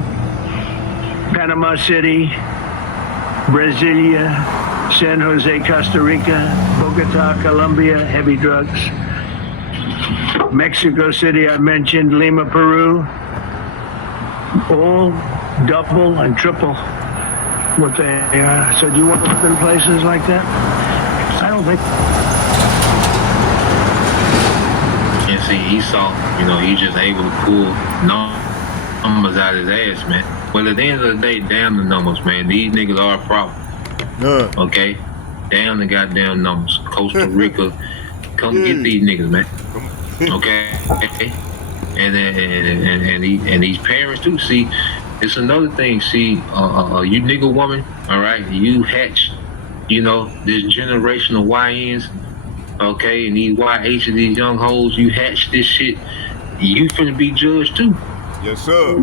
Panama City, Brasilia, San Jose, Costa Rica, Bogota, Colombia, heavy drugs. Mexico City, I mentioned, Lima, Peru, all double and triple what they are. So do you want to live in places like that? I don't think. And see, Esau, he's just able to pull numbers out of his ass, man. But at the end of the day, damn the numbers, man. These niggas are a problem. Okay? Damn the goddamn numbers. Costa Rica, come get these niggas, man. Okay? And these parents too, see, it's another thing. See, you nigga woman, all right, you hatch, this generation of YNs, okay, and these YH and these young hoes, you hatch this shit, you finna be judged too. Yes, sir.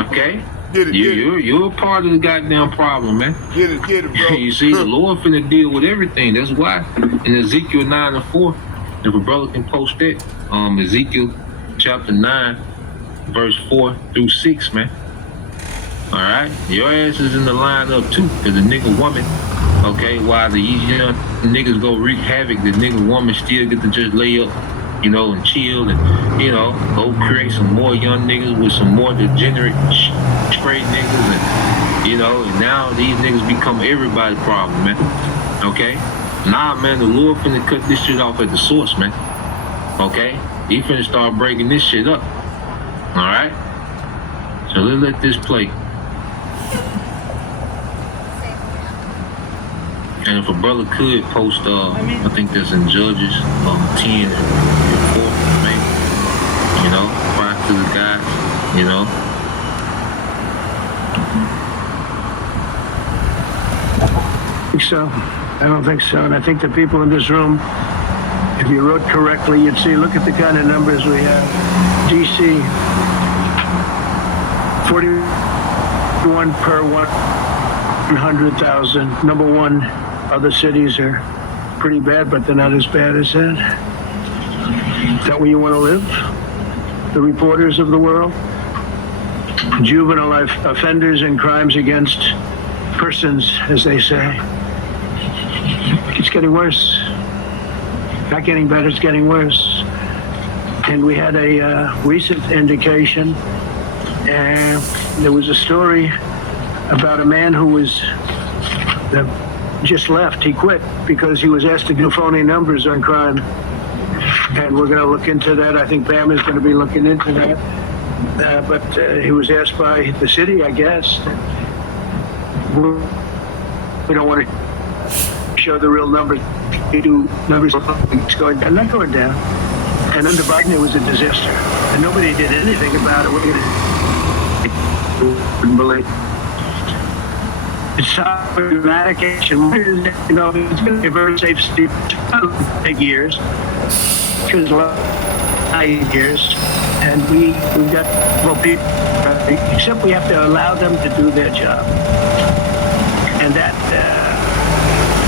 Okay? Get it. You're a part of the goddamn problem, man. Get it, bro. You see, the Lord finna deal with everything. That's why in Ezekiel 9:4, if a brother can post that, Ezekiel chapter 9, verse 4 through 6, man. All right, your ass is in the lineup too, as a nigga woman. Okay, while the young niggas go wreak havoc, the nigga woman still get to just lay up, and chill and, go create some more young niggas with some more degenerate straight niggas and now these niggas become everybody's problem, man. Okay? Nah, man, the Lord finna cut this shit off at the source, man. Okay? He finna start breaking this shit up. All right? So let's let this play. And if a brother could post, I think that's in Judges 10 and 4, maybe. Prior to the guys, I think so. I don't think so. And I think the people in this room, if you wrote correctly, you'd see, look at the kind of numbers we have. DC, 41 per 100,000. Number one. Other cities are pretty bad, but they're not as bad as that. Is that where you want to live? The reporters of the world? Juvenile offenders and crimes against persons, as they say. It's getting worse. Not getting better, it's getting worse. And we had a recent indication, and there was a story about a man who was just left. He quit because he was asked to do phony numbers on crime. And we're going to look into that. I think Bam is going to be looking into that. But he was asked by the city, I guess. We don't want to show the real numbers. We do numbers it's going down, not going down. And under Biden, it was a disaster. And nobody did anything about it. Wouldn't believe. It's dramatic action. It's going to be a very safe state. Take years. Choose a lot of years. And we've got, well, people, except we have to allow them to do their job. And that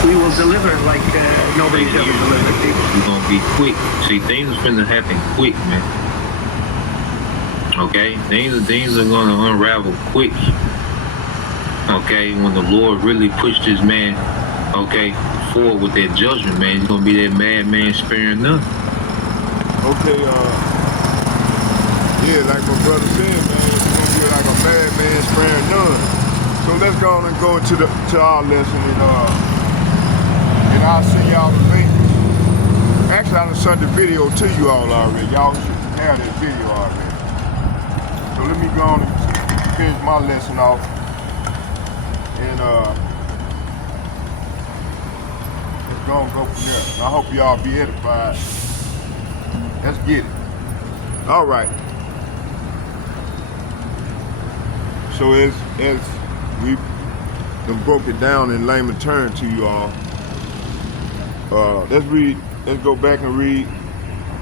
we will deliver like nobody's ever delivered people. We're gonna be quick. See, things are finna happen quick, man. Okay? Things are gonna unravel quick. Okay? When the Lord really pushed his man, okay, forward with that judgment, man, he's gonna be that madman sparing none. Okay, yeah, like my brother said, man, it's gonna be like a madman sparing none. So let's go on and go to our lesson, and I'll send y'all the link. Actually, I done sent the video to you all already. Y'all should have that video already. So let me go on and finish my lesson off, and let's go and go from there. And I hope y'all be edified. Let's get it. All right. So as we done broke it down in layman terms to you all, let's read. Let's go back and read.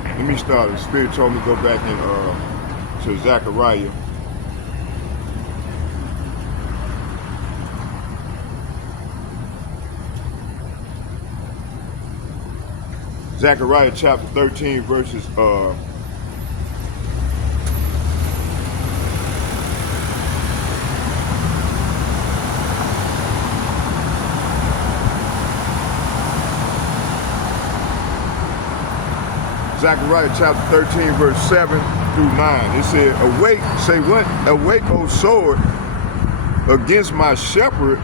Let me start. The Spirit told me to go back and to Zechariah. Zechariah chapter 13 verses Zechariah chapter 13 verse 7 through 9. It said, awake, say what? Awake, O sword, against my shepherd,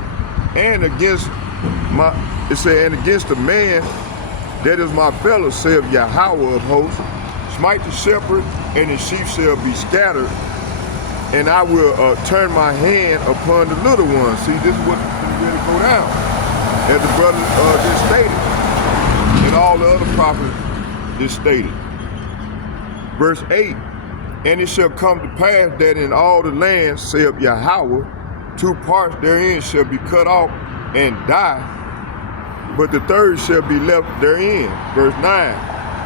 and against it said, and against the man that is my fellow, saith Yahweh of hosts. Smite the shepherd, and the sheep shall be scattered, and I will turn my hand upon the little ones. See, this is what's really go down, as the brother just stated, and all the other prophets just stated. Verse 8, and it shall come to pass that in all the land, saith Yahweh, 2 parts therein shall be cut off and die, but the third shall be left therein. Verse 9,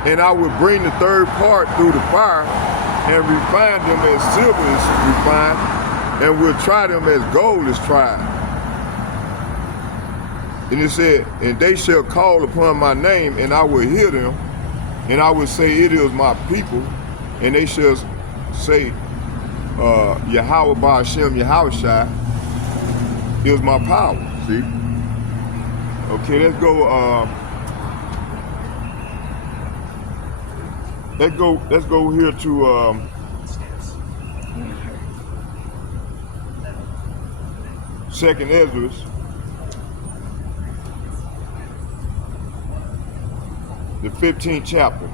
and I will bring the third part through the fire, and refine them as silver is refined, and will try them as gold is tried. And it said, and they shall call upon my name, and I will hear them, and I will say, it is my people, and they shall say, Yahweh Ba'ashem Yahushai is my power. See? Okay, let's go here to Second Ezra, the 15th chapter.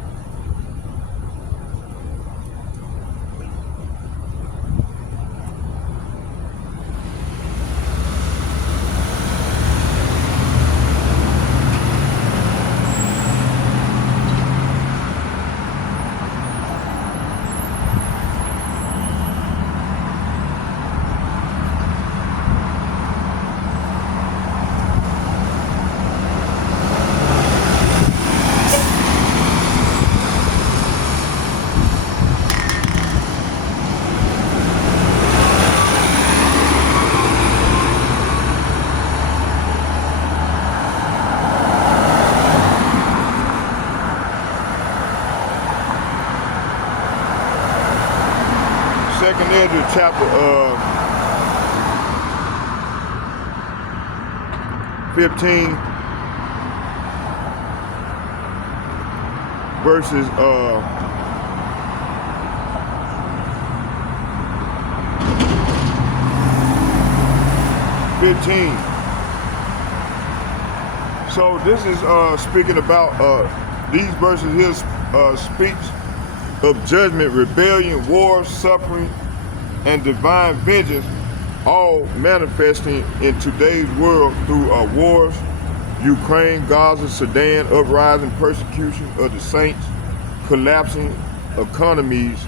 Second Ezra chapter 15 verses 15. So this is speaking about these verses here speaks of judgment, rebellion, war, suffering, and divine vengeance, all manifesting in today's world through wars, Ukraine, Gaza, Sudan, uprising, persecution of the saints, collapsing economies,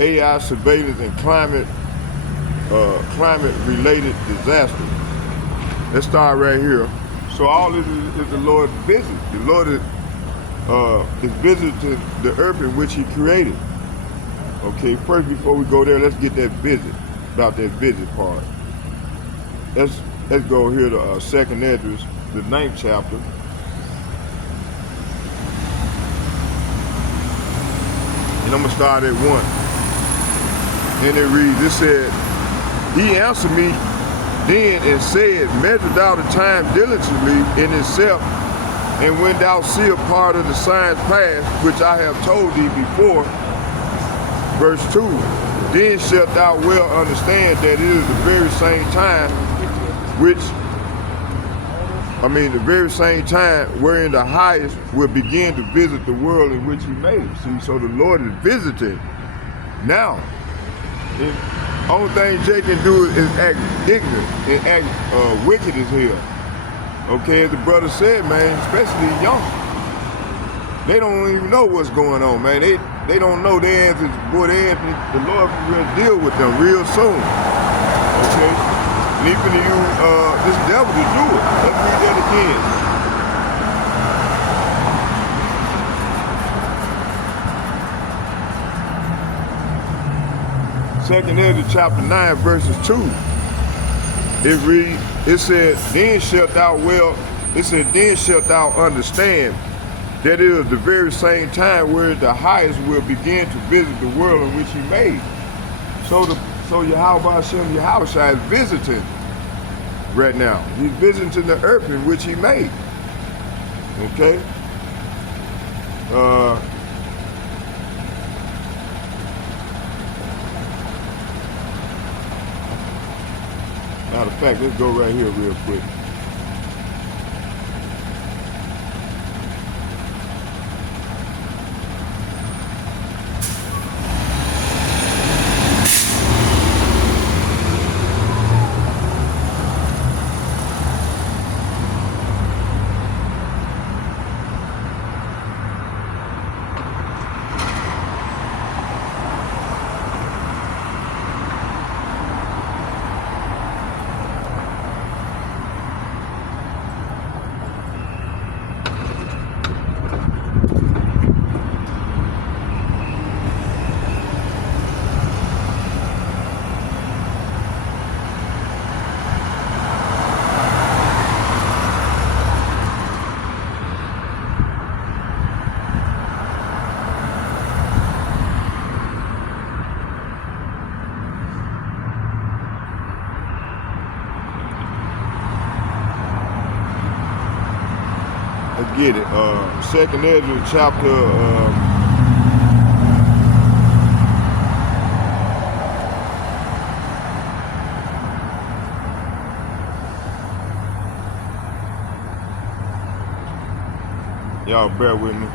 AI surveillance, and climate-related disasters. Let's start right here. So all this is the Lord's business. The Lord is visiting the earth in which he created. Okay, first before we go there, let's get that visit, about that visit part. Let's go here to 2nd Esdras, the 9th chapter. And I'm gonna start at 1. And it reads, it said, he answered me then and said, measure thou the time diligently in itself, and when thou see a part of the signs past, which I have told thee before, verse 2, then shalt thou well understand that it is the very same time the very same time wherein the highest will begin to visit the world in which he made it. See, so the Lord is visiting now. The only thing Jay can do is act ignorant and act wicked as hell. Okay, as the brother said, man, especially young. They don't even know what's going on, man. They don't know their answers. Boy, the Lord will deal with them real soon. Okay? And even to use this devil to do it. Let's read that again. 2nd Esdras chapter 9, verses 2. It reads, it said, then shalt thou understand that it is the very same time where the highest will begin to visit the world in which he made. So Yahweh Hashem Yahushua is visiting right now. He's visiting the earth in which he made. Okay? Matter of fact, let's go right here real quick. Get it. 2nd Esdras chapter y'all bear with me.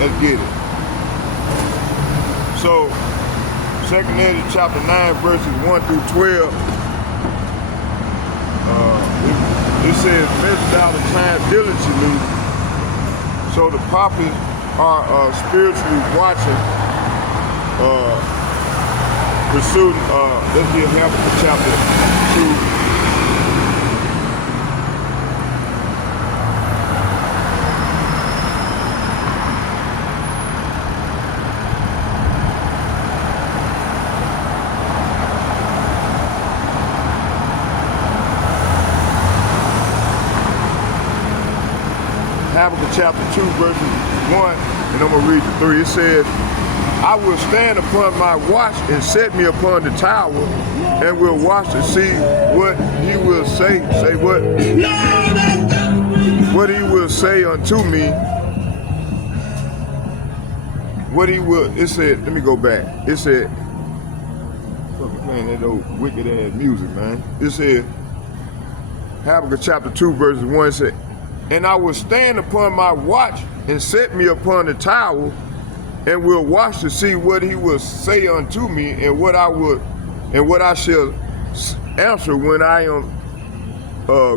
Let's get it. So, 2nd Esdras chapter 9, verses 1 through 12. It says, measure thou the time diligently. So the prophets are spiritually watching, pursuing, let's get Habakkuk chapter 2. Habakkuk chapter 2, verses 1, and I'm going to read the 3. It says, I will stand upon my watch and set me upon the tower, and will watch to see what he will say. Say what? What he will say unto me. What he will, it said, let me go back. It said, fucking playing that old wicked ass music, man. It said, Habakkuk chapter 2, verses 1, it said, and I will stand upon my watch and set me upon the tower, and will watch to see what he will say unto me, and what I shall answer when I am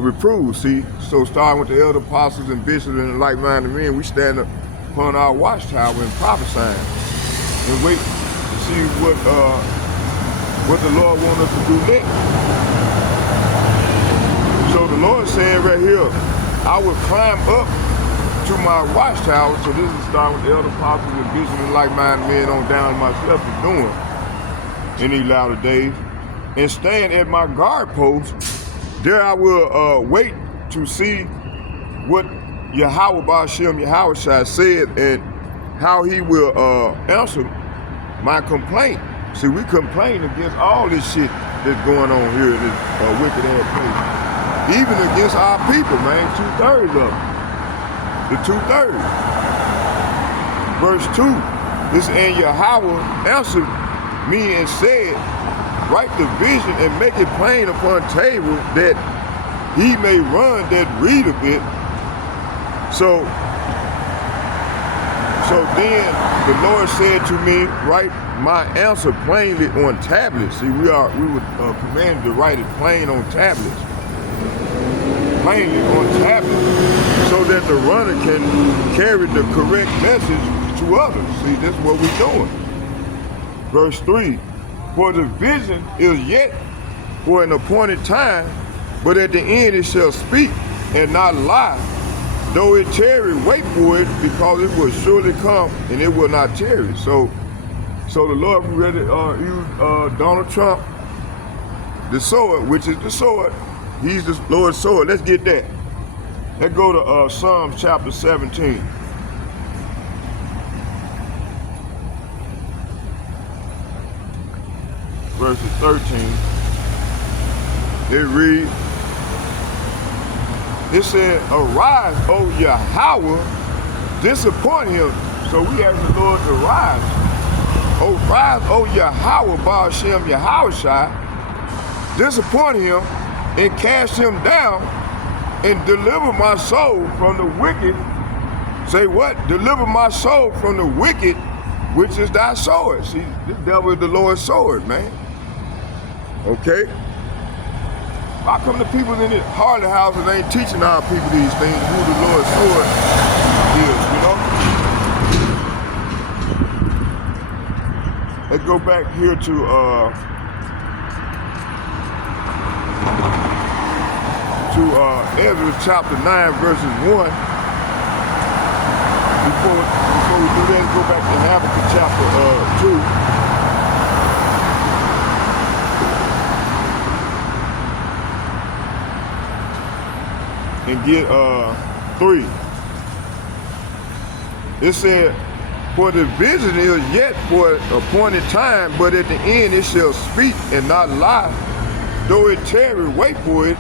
reproved. See, so starting with the elder apostles and bishops and like-minded men, we stand upon our watchtower and prophesying and wait to see what the Lord wants us to do next. So the Lord saying right here, I will climb up to my watchtower. So this is starting with the elder apostles and bishops and like-minded men on down to myself is doing in these latter days, and stand at my guard post. There I will wait to see what Yahweh Ba'ashem Yahweh Shai said and how he will answer my complaint. See, we complain against all this shit that's going on here in this wicked ass place. Even against our people, man, 2/3 of them. The 2/3. Verse 2, this, and Yahweh answered me and said, write the vision and make it plain upon table, that he may run that read of it. So then the Lord said to me, write my answer plainly on tablets. See, we were commanded to write it plain on tablets. Plainly on tablets, so that the runner can carry the correct message to others. See, this is what we're doing. Verse 3, for the vision is yet for an appointed time, but at the end it shall speak and not lie. Though it tarry, wait for it, because it will surely come and it will not tarry. So the Lord ready use Donald Trump, the sword, which is the sword. He's the Lord's sword. Let's get that. Let's go to Psalms chapter 17. Verses 13. It reads, it said, arise, O Yahweh, disappoint him. So we ask the Lord to rise. Oh, rise, O Yahweh, Ba'ashem Yahweh Shai, disappoint him and cast him down and deliver my soul from the wicked. Say what? Deliver my soul from the wicked, which is thy sword. See, this devil is the Lord's sword, man. Okay? How come the people in the Harley houses ain't teaching our people these things, who the Lord's sword is, you know? Let's go back here to Ezra chapter 9, verses 1. Before we do that, go back to Habakkuk chapter 2. And get 3. It said, for the vision is yet for an appointed time, but at the end it shall speak and not lie. Though it tarry, wait for it,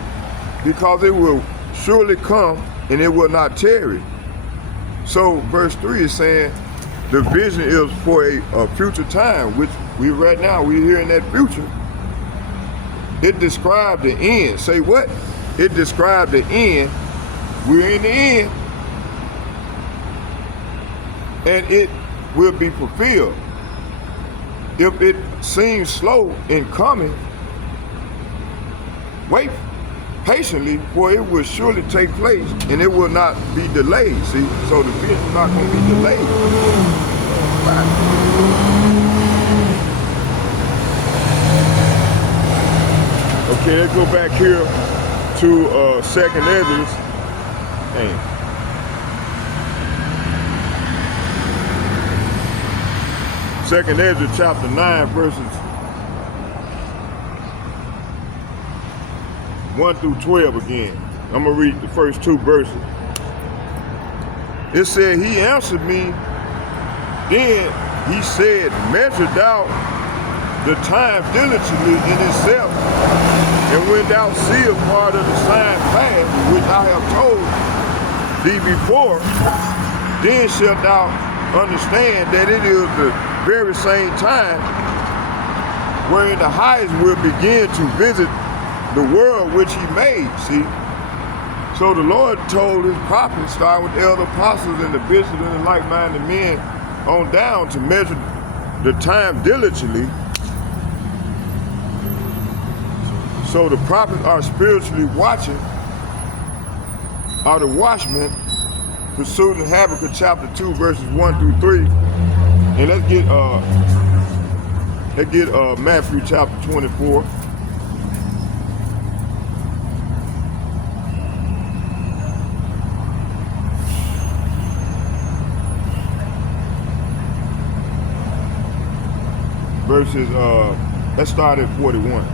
because it will surely come and it will not tarry. So verse 3 is saying the vision is for a future time, which we're here in that future. It described the end. Say what? It described the end. We're in the end. And it will be fulfilled. If it seems slow in coming, wait patiently, for it will surely take place and it will not be delayed. See, so the vision is not going to be delayed. Right. Okay, let's go back here to 2nd Ezra. Hey. 2nd Ezra chapter 9, verses 1 through 12 again. I'm going to read the first 2 verses. It said, he answered me then he said, measure thou the time diligently in itself, and when thou see a part of the sign past, which I have told thee before, then shalt thou understand that it is the very same time wherein the highest will begin to visit the world which he made, see? So the Lord told his prophets, starting with the elder apostles and the bishops and the like-minded men on down, to measure the time diligently. So the prophets are spiritually watching, are the watchmen, pursuing Habakkuk chapter 2, verses 1 through 3. And let's get Matthew chapter 24. Verses, let's start at 41.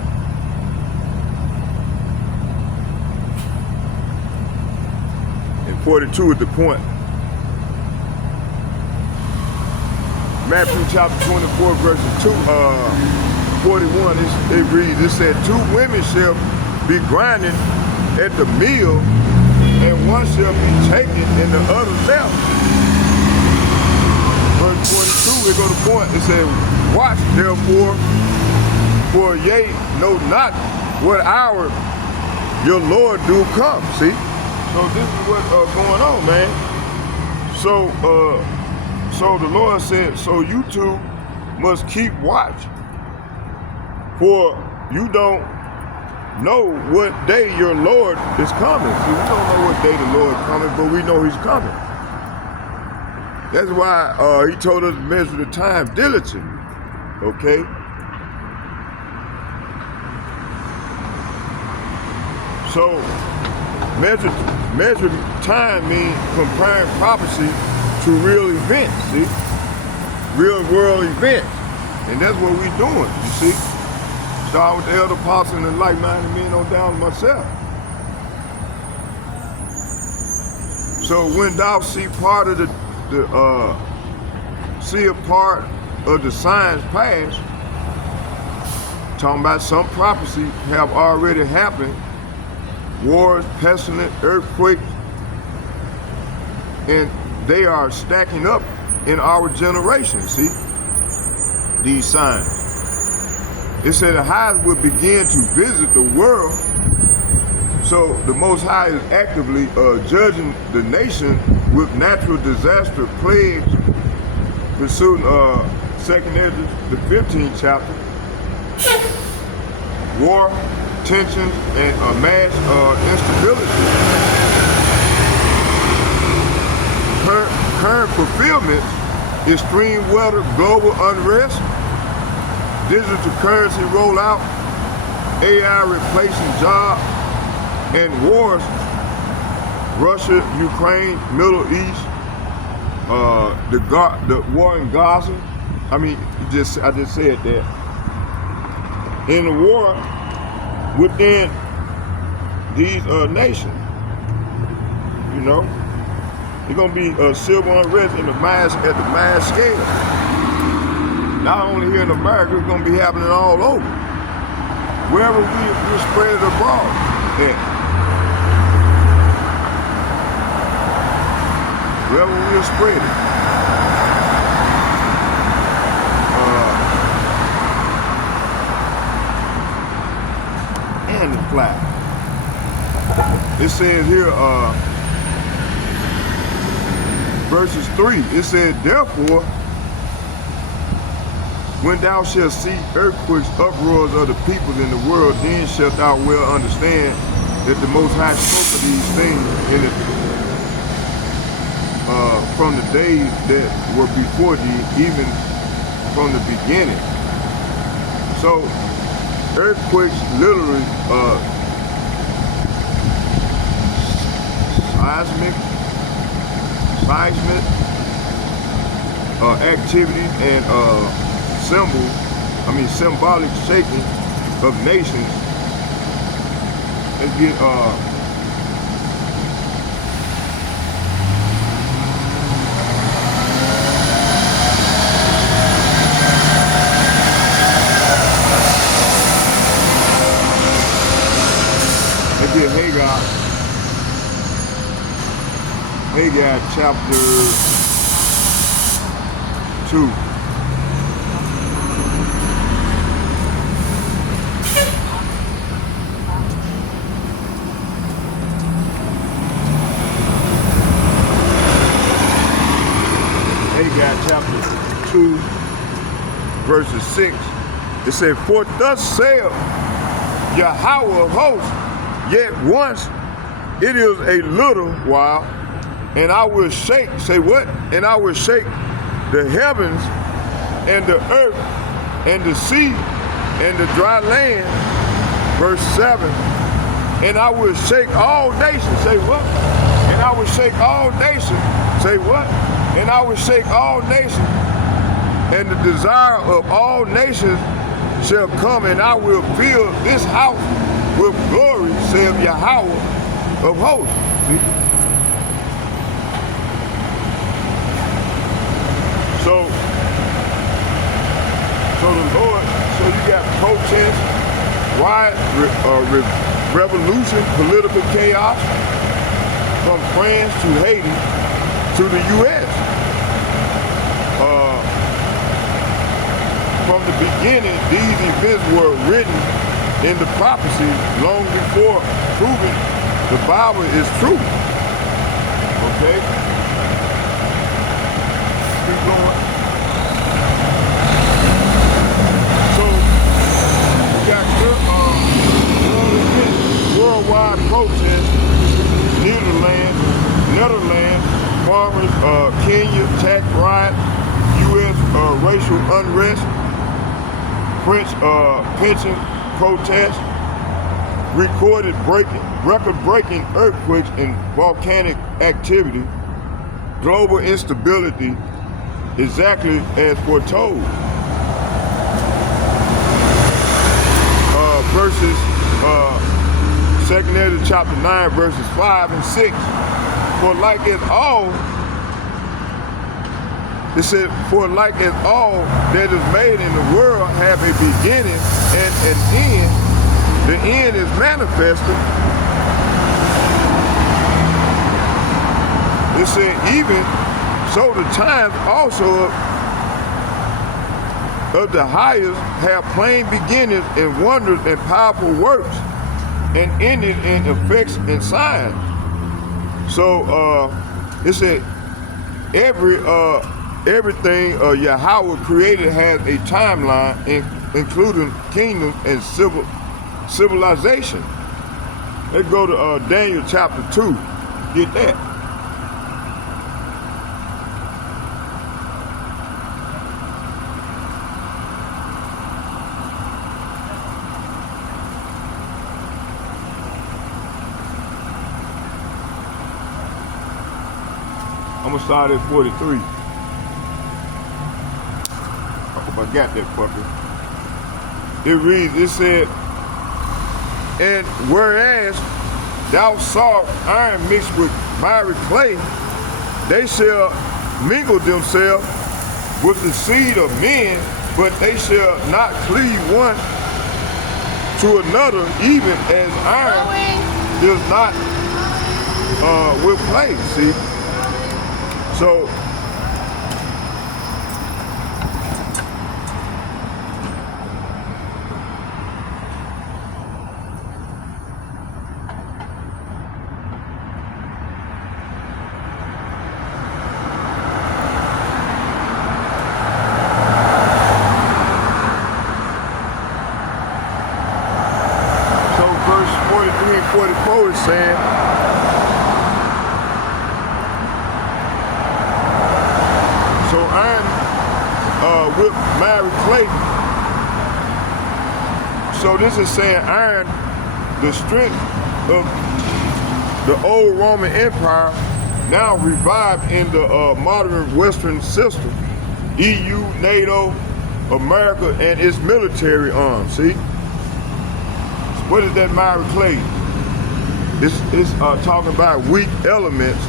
And 42 is the point. Matthew chapter 24, verses 41, it reads, it said, 2 women shall be grinding at the mill, and one shall be taken and the other left. Verse 42, here go the point. It said, watch therefore, for ye know not what hour your Lord do come. See? So this is what's going on, man. So the Lord said, so you two must keep watch, for you don't know what day your Lord is coming. See, we don't know what day the Lord is coming, but we know he's coming. That's why he told us to measure the time diligently, okay? So measure time means comparing prophecy to real events, see? Real world events. And that's what we're doing, you see? Start with the elder apostles and the like-minded men on down to myself. So when thou see part of see a part of the signs past, talking about some prophecy have already happened, wars, pestilence, earthquakes, and they are stacking up in our generation, see, these signs. It said the highest will begin to visit the world. So the Most High is actively judging the nation with natural disaster, plagues, pursuing 2nd Ezra, the 15th chapter, war, tensions, and mass instability. Current fulfillment, extreme weather, global unrest, digital currency rollout, AI replacing jobs, and wars, Russia, Ukraine, Middle East, the war in Gaza. I mean, I just said that. In the war within these nations, you know, it's gonna be civil unrest at the mass scale. Not only here in America, it's gonna be happening all over. Wherever we spread it abroad. Wherever we'll spread it. And the flag. It says here, verses 3, it said, therefore, when thou shalt see earthquakes, uproars of the peoples in the world, then shalt thou well understand that the Most High spoke of these things in the from the days that were before thee, even from the beginning. So, earthquakes literally seismic activities and symbolic shaking of nations. Let's get get Haggai. Haggai chapter 2. Haggai chapter 2, verses 6. It said, "For thus saith Yahweh of hosts, yet once it is a little while, and I will shake," say what? "And I will shake the heavens and the earth and the sea and the dry land." Verse 7. "And I will shake all nations." Say what? "And I will shake all nations." Say what? "And I will shake all nations, and the desire of all nations shall come, and I will fill this house with glory, saith Yahweh of hosts." See? So the Lord, so you got protest, riot, revolution, political chaos, from France to Haiti to the U.S. From the beginning, these events were written in the prophecy long before, proving the Bible is true. Okay? Keep going. So, we got worldwide protests, Netherlands, farmers, Kenya, tax riot, U.S. Racial unrest, French pension protests, record-breaking earthquakes and volcanic activity, global instability, exactly as foretold. Verses, 2 Ezra chapter 9, verses 5 and 6. For like as all, it said, "For like as all that is made in the world have a beginning and an end, the end is manifested." It said, "Even so the times also of the highest have plain beginnings and wonders and powerful works, and ended in effects and signs." So it said everything Yahweh created has a timeline, including kingdoms and civilization. Let's go to Daniel chapter 2. Get that. I'm gonna start at 43. I hope I got that fucker. It reads, it said, "And whereas thou sawest iron mixed with miry clay, they shall mingle themselves with the seed of men, but they shall not cleave one to another, even as iron does not with clay." See? So verse 43 and 44 is saying, with miry clay. So this is saying iron, the strength of the old Roman Empire, now revived in the modern Western system, EU, NATO, America, and its military arms. See? What is that miry clay? It's talking about weak elements,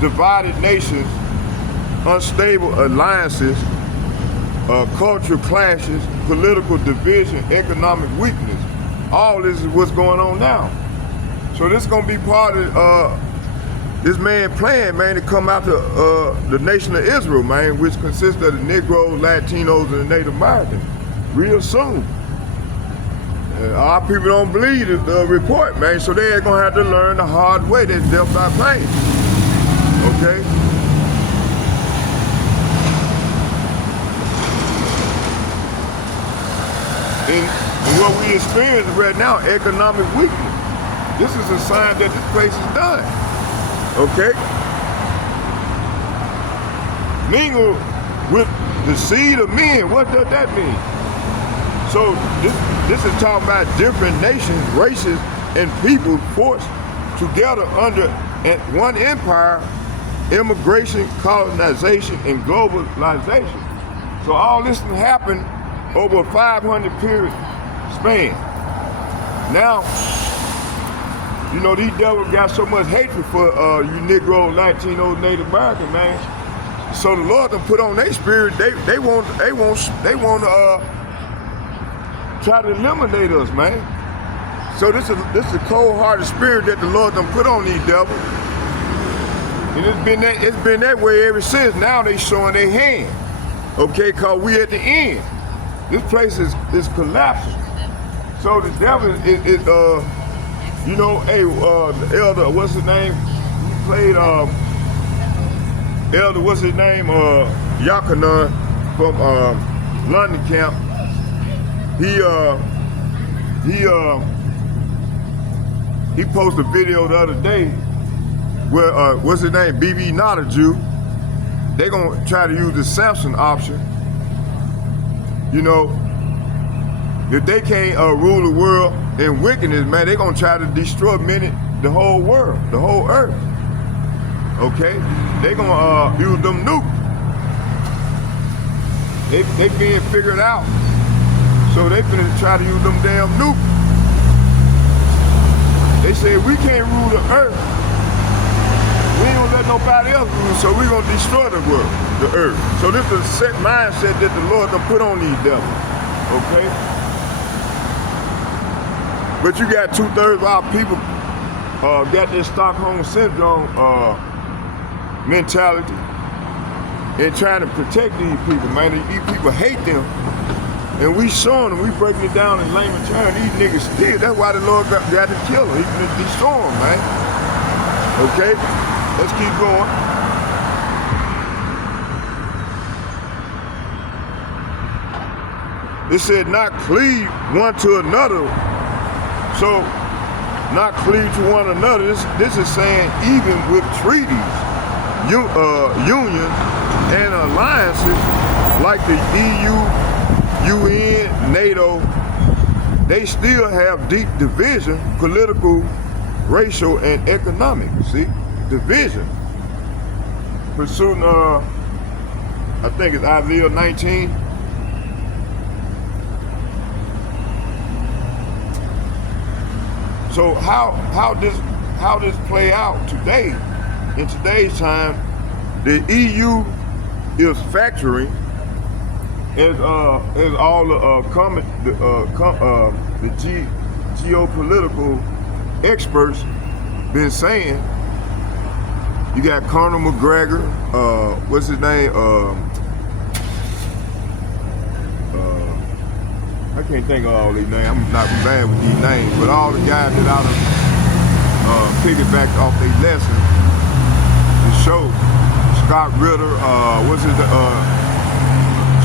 divided nations, unstable alliances, cultural clashes, political division, economic weakness. All this is what's going on now. So this is gonna be part of this man plan, man, to come out to the nation of Israel, man, which consists of the Negroes, Latinos, and the Native Americans, real soon. Our people don't believe the report, man, so they're gonna have to learn the hard way that death by pain. Okay? And what we experience right now, economic weakness. This is a sign that this place is done. Okay? Mingle with the seed of men. What does that mean? So this is talking about different nations, races, and people forced together under one empire, immigration, colonization, and globalization. So all this can happen over a 500 period span. Now, you know, these devils got so much hatred for you Negro, Latinos, Native American, man. So the Lord done put on their spirit. They want to try to eliminate us, man. So this is the cold-hearted spirit that the Lord done put on these devils. And it's been that way ever since. Now they showing their hand. Okay, cause we at the end. This place is collapsing. So the devil is you know, hey, the elder, what's his name? He played elder, what's his name? Yakanan from London camp. He posted a video the other day where what's his name? BB Not a Jew. They gonna try to use the Samson option. You know, if they can't rule the world in wickedness, man, they gonna try to destroy the whole world, the whole earth. Okay? They gonna use them nukes. They being figured out. So they finna try to use them damn nukes. They say we can't rule the earth. We ain't gonna let nobody else rule, so we gonna destroy the world, the earth. So this is a set mindset that the Lord done put on these devils. Okay? But you got 2/3 of our people got this Stockholm Syndrome mentality and trying to protect these people, man. These people hate them. And we showing them, we breaking it down in layman terms. These niggas still, that's why the Lord got to kill them. He can destroy them, man. Okay? Let's keep going. It said not cleave one to another. So, not cleave to one another. This is saying even with treaties, unions, and alliances like the EU, UN, NATO, they still have deep division, political, racial, and economic. See, division. Pursuing, I think it's Isaiah 19. So how this play out today? In today's time, the EU is factoring as all the geopolitical experts been saying. You got Conor McGregor, what's his name? I can't think of all these names. I'm not bad with these names, but all the guys that out of piggybacked off their lesson to show Scott Ritter, what's his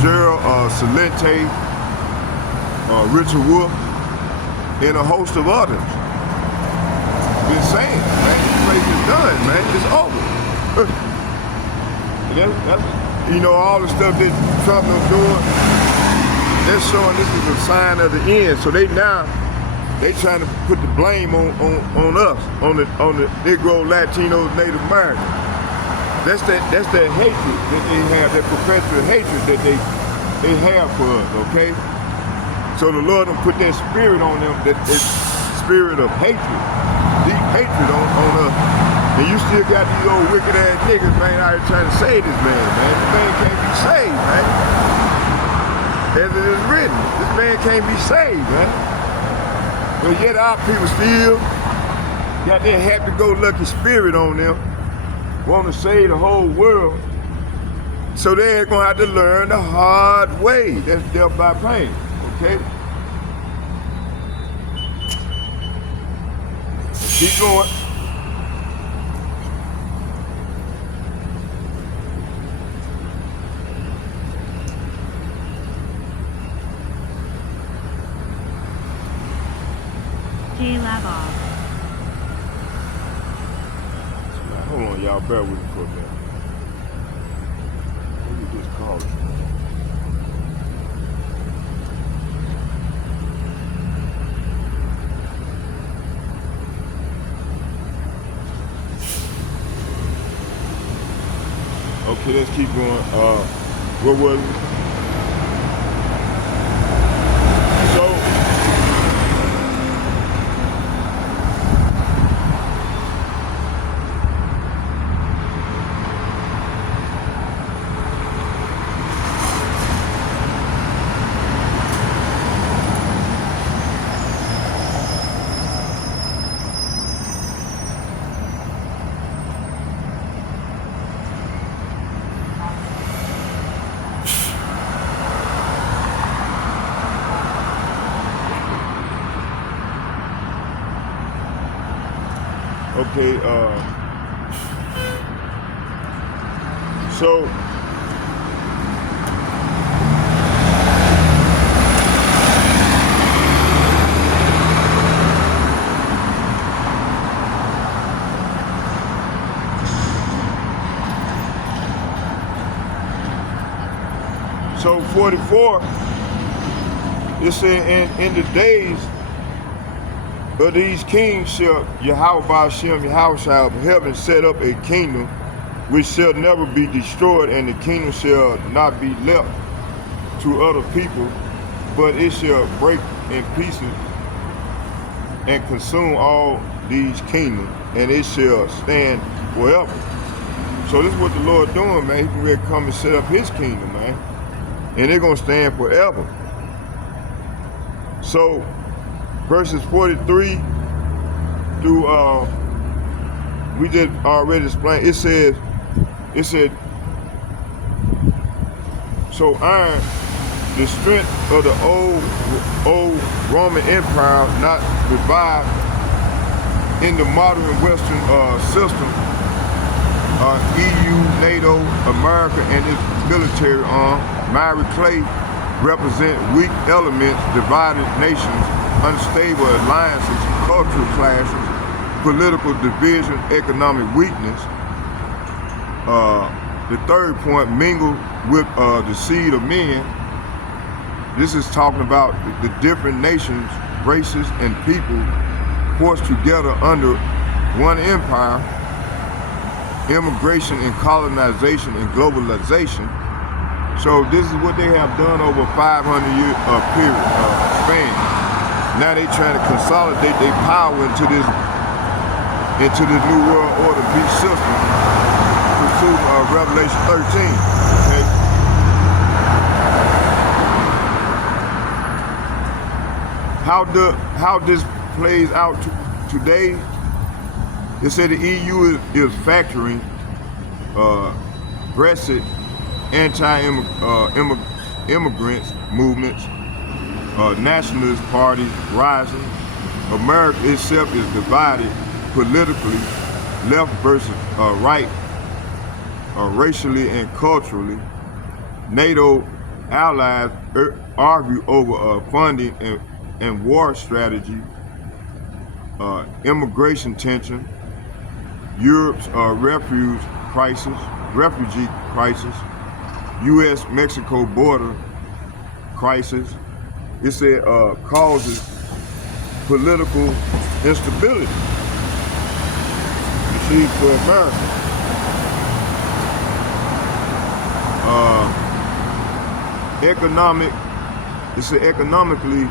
Gerald Celente, Richard Wolf, and a host of others. Been saying, man, this place is done, man. It's over. That's, you know, all the stuff that Trump is doing, they're showing this is a sign of the end. So they trying to put the blame on us, on the Negro, Latinos, Native Americans. That's that hatred that they have, that perpetual hatred that they have for us, okay? So the Lord will put that spirit on them, that spirit of hatred, deep hatred on us. And you still got these old wicked ass niggas, man, out here trying to save this man, man. This man can't be saved, man. As it is written, this man can't be saved, man. But yet our people still got that happy-go-lucky spirit on them, want to save the whole world. So they're gonna have to learn the hard way. That's death by pain, okay? Keep going. J-Lab. Hold on, y'all, bear with me for a minute. Let me just call it. Okay, let's keep going. What was it? Okay, so So 44, it said, in the days of these kings shall Yahweh Ba'ashem, Yahweh shall of heaven set up a kingdom which shall never be destroyed, and the kingdom shall not be left to other people, but it shall break in pieces and consume all these kingdoms, and it shall stand forever. So this is what the Lord doing, man. He can really come and set up his kingdom, man. And they're gonna stand forever. So verses 43 through we just already explained, it said, so iron, the strength of the old Roman Empire, not revived in the modern Western system, EU, NATO, America, and its military arm. Miry clay represent weak elements, divided nations, unstable alliances, cultural clashes, political division, economic weakness. The third point, mingle with the seed of men. This is talking about the different nations, races, and people forced together under one empire, immigration and colonization and globalization. So this is what they have done over 500-year period span. Now they trying to consolidate their power into this new world order beast system, pursuit of Revelation 13. Okay. How this plays out today? They say the EU is factoring Brexit, anti-immigrants movements, nationalist parties rising. America itself is divided politically, left versus right, racially and culturally. NATO allies argue over funding and war strategy, immigration tension, Europe's refugee crisis, U.S.-Mexico border crisis. It said causes political instability. You see, for America. Economically,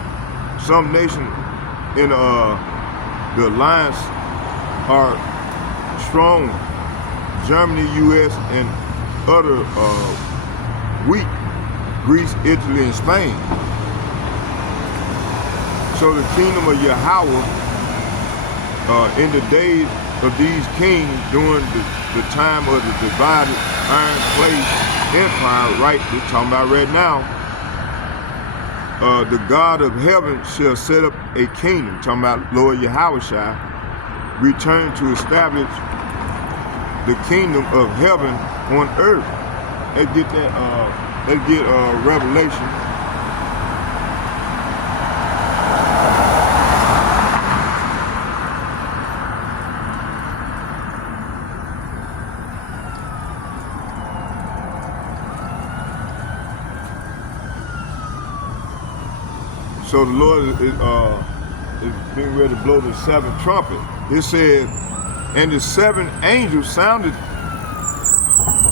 some nations in the alliance are strong. Germany, U.S., and other weak. Greece, Italy, and Spain. So the kingdom of Yahweh in the days of these kings during the time of the divided iron clay empire, right? This talking about right now. The God of heaven shall set up a kingdom, talking about Lord Yahushua, return to establish the kingdom of heaven on earth. Let's get that, let's get Revelation. So the Lord is being ready to blow the seventh trumpet. It said, and the seven angels sounded.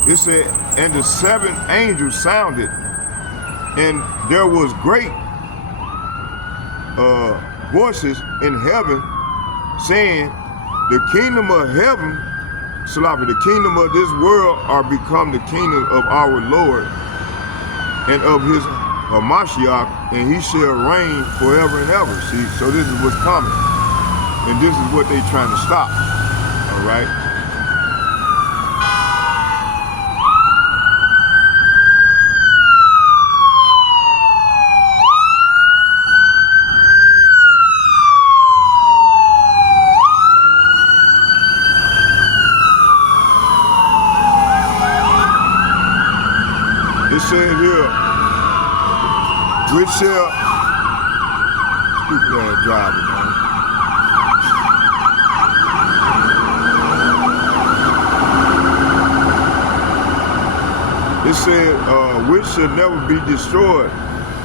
It said, and the seven angels sounded, and there was great voices in heaven saying, the kingdom of heaven, Salafi, the kingdom of this world are become the kingdom of our Lord and of his Mashiach, and he shall reign forever and ever. See, so this is what's coming. And this is what they trying to stop. All right? It says here, which shall, stupid ass driver, man. It said, which shall never be destroyed.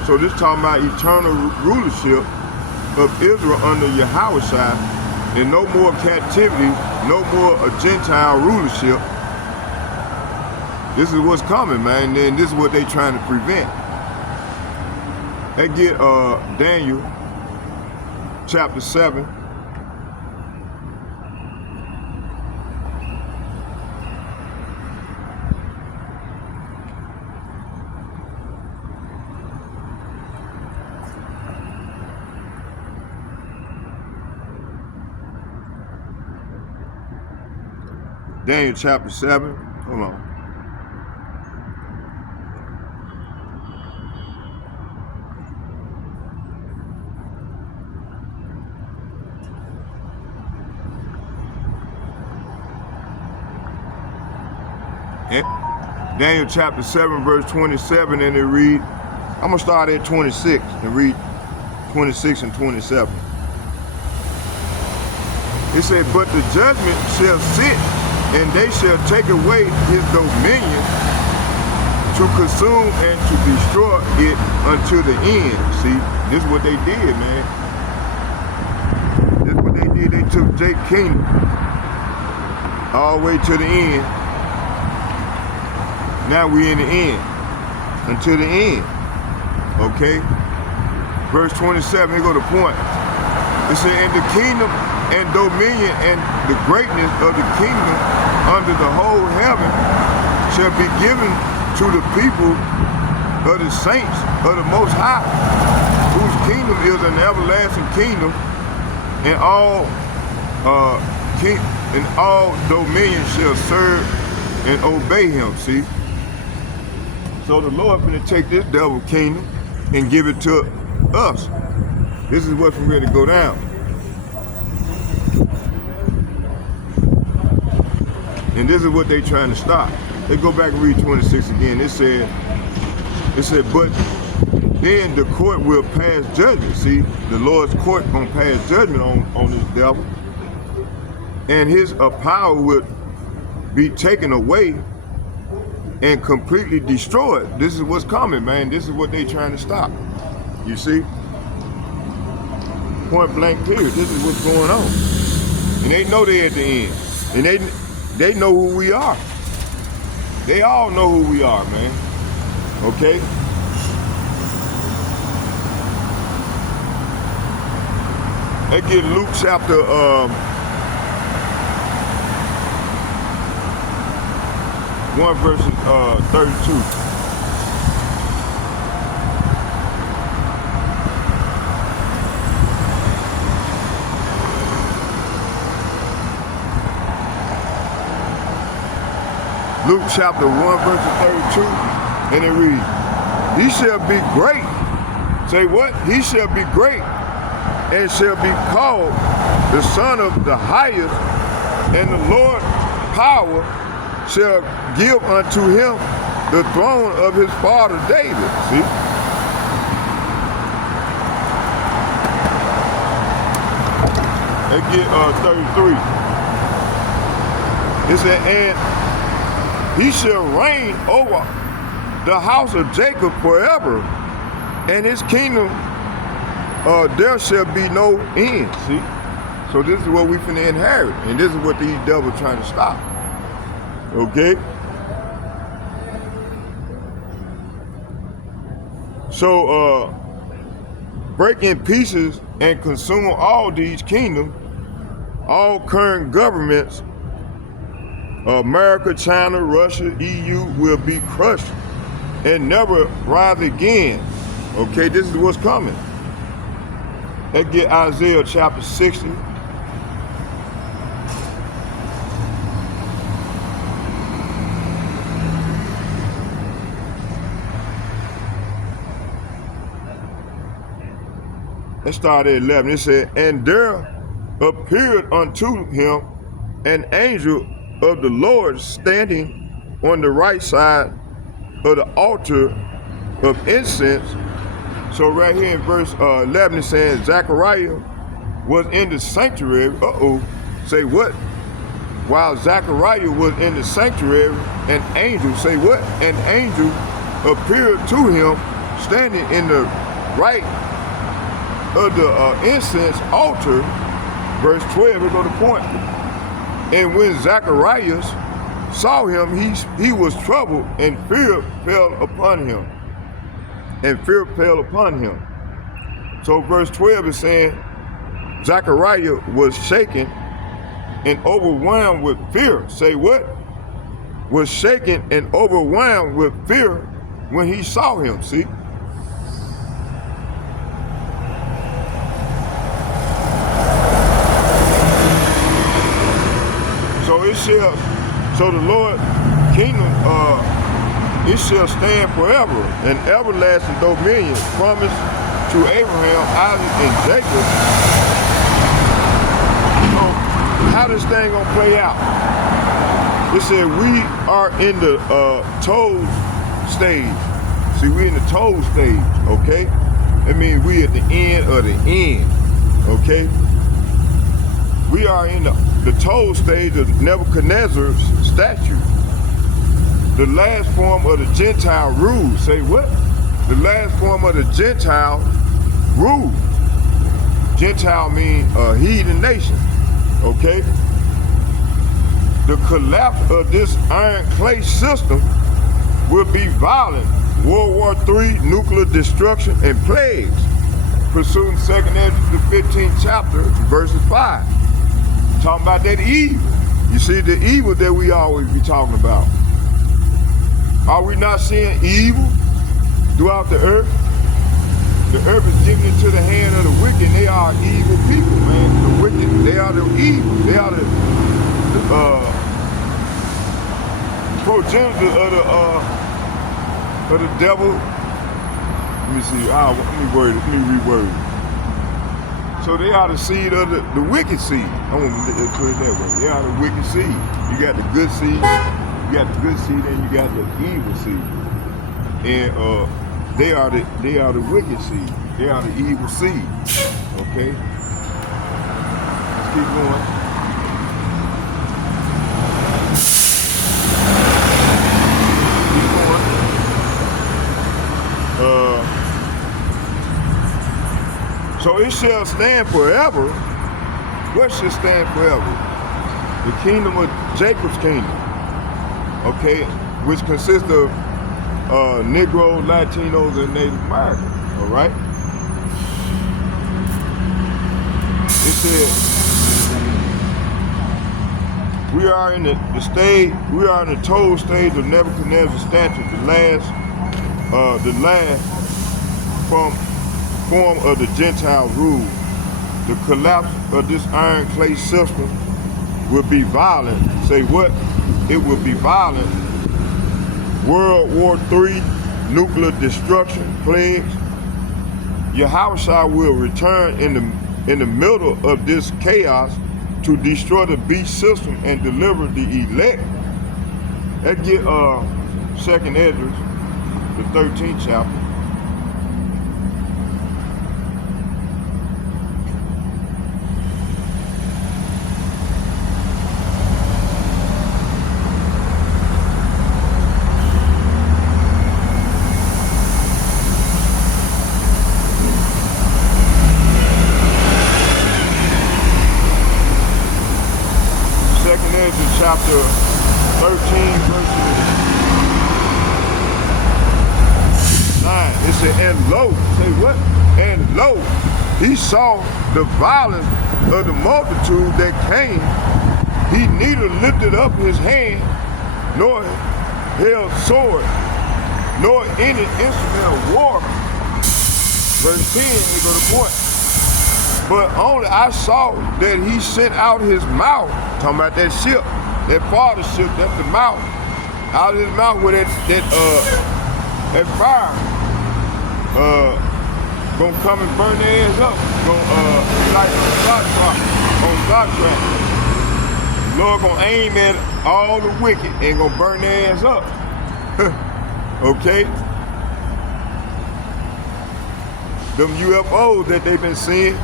So this talking about eternal rulership of Israel under Yahushua, and no more captivity, no more a Gentile rulership. This is what's coming, man, and this is what they trying to prevent. They get Daniel chapter 7. Daniel chapter 7. Hold on. Daniel chapter 7 verse 27, and it read, I'm gonna start at 26 and read 26 and 27. It said, but the judgment shall sit, and they shall take away his dominion to consume and to destroy it unto the end. See, this is what they did, man. This is what they did. They took Jake's kingdom all the way to the end. Now we in the end, until the end, okay? Verse 27, here go the point. It said, and the kingdom and dominion and the greatness of the kingdom under the whole heaven shall be given to the people of the saints of the Most High, whose kingdom is an everlasting kingdom, and all dominion shall serve and obey him, see? So the Lord going to take this devil kingdom and give it to us. This is what's ready to go down. And this is what they trying to stop. They go back and read 26 again. It said, but then the court will pass judgment. See, the Lord's court gonna pass judgment on this devil. And his power will be taken away and completely destroyed. This is what's coming, man. This is what they trying to stop. You see? Point blank period. This is what's going on. And they know they're at the end. And they know who we are. They all know who we are, man. Okay? Let's get Luke chapter 1 verses 32. Luke chapter 1, verse 32, and it reads, he shall be great. Say what? He shall be great and shall be called the Son of the Highest, and the Lord power shall give unto him the throne of his father David. See? Let's get 33. It said, and he shall reign over the house of Jacob forever, and his kingdom there shall be no end. See? So this is what we finna inherit, and this is what these devils trying to stop. Okay? So break in pieces and consume all these kingdoms, all current governments, America, China, Russia, EU will be crushed and never rise again. Okay, this is what's coming. Let's get Isaiah chapter 60. Let's start at 11. It said, and there appeared unto him an angel of the Lord standing on the right side of the altar of incense. So right here in verse 11 it says Zechariah was in the sanctuary. Say what? While Zechariah was in the sanctuary, an angel, say what? An angel appeared to him standing in the right of the incense altar. Verse 12, here go the point. And when Zacharias saw him, he was troubled, and fear fell upon him. And fear fell upon him. So verse 12 is saying, Zachariah was shaken and overwhelmed with fear. Say what? Was shaken and overwhelmed with fear when he saw him, see? So the Lord kingdom, it shall stand forever, an everlasting dominion promised to Abraham, Isaac, and Jacob. So how this thing gonna play out? It said we are in the told stage. See, we in the told stage, okay? That means we at the end of the end, okay? We are in the told stage of Nebuchadnezzar's statue. The last form of the Gentile rule. Say what? The last form of the Gentile rule. Gentile means a heathen nation. Okay? The collapse of this iron clay system will be violent. World War III, nuclear destruction, and plagues. Pursuing 2nd Ezra, the 15th chapter, verses 5. Talking about that evil. You see the evil that we always be talking about. Are we not seeing evil throughout the earth? The earth is given into the hand of the wicked. They are evil people, man. The wicked, they are the evil. They are the progenitor of the devil. Let me see. Let me reword it. So they are the seed of the wicked seed. I want to put it that way. They are the wicked seed. You got the good seed, and you got the evil seed. And they are the wicked seed. They are the evil seed. Okay? Let's keep going. So it shall stand forever. What shall stand forever? The kingdom of Jacob's kingdom. Okay, which consists of Negroes, Latinos, and Native Americans. All right. It said we are in the stage. We are in the told stage of Nebuchadnezzar's statue, the last form of the Gentile rule. The collapse of this iron clay system will be violent. Say what? It will be violent. World War III, nuclear destruction, plagues. Yahushua will return in the middle of this chaos to destroy the beast system and deliver the elect. Let's get 2nd Esdras, the 13th chapter. Chapter 13, verses 9. It said, and lo, say what? And lo, he saw the violence of the multitude that came. He neither lifted up his hand, nor held sword, nor any instrument of war. Verse 10, they go to point. But only I saw that he sent out his mouth, talking about that ship, that father ship, that's the mouth, out of his mouth with that fire, gonna come and burn their ass up, gonna like on Star Trek. Lord gonna aim at all the wicked and gonna burn their ass up. Okay? Them UFOs that they've been seeing.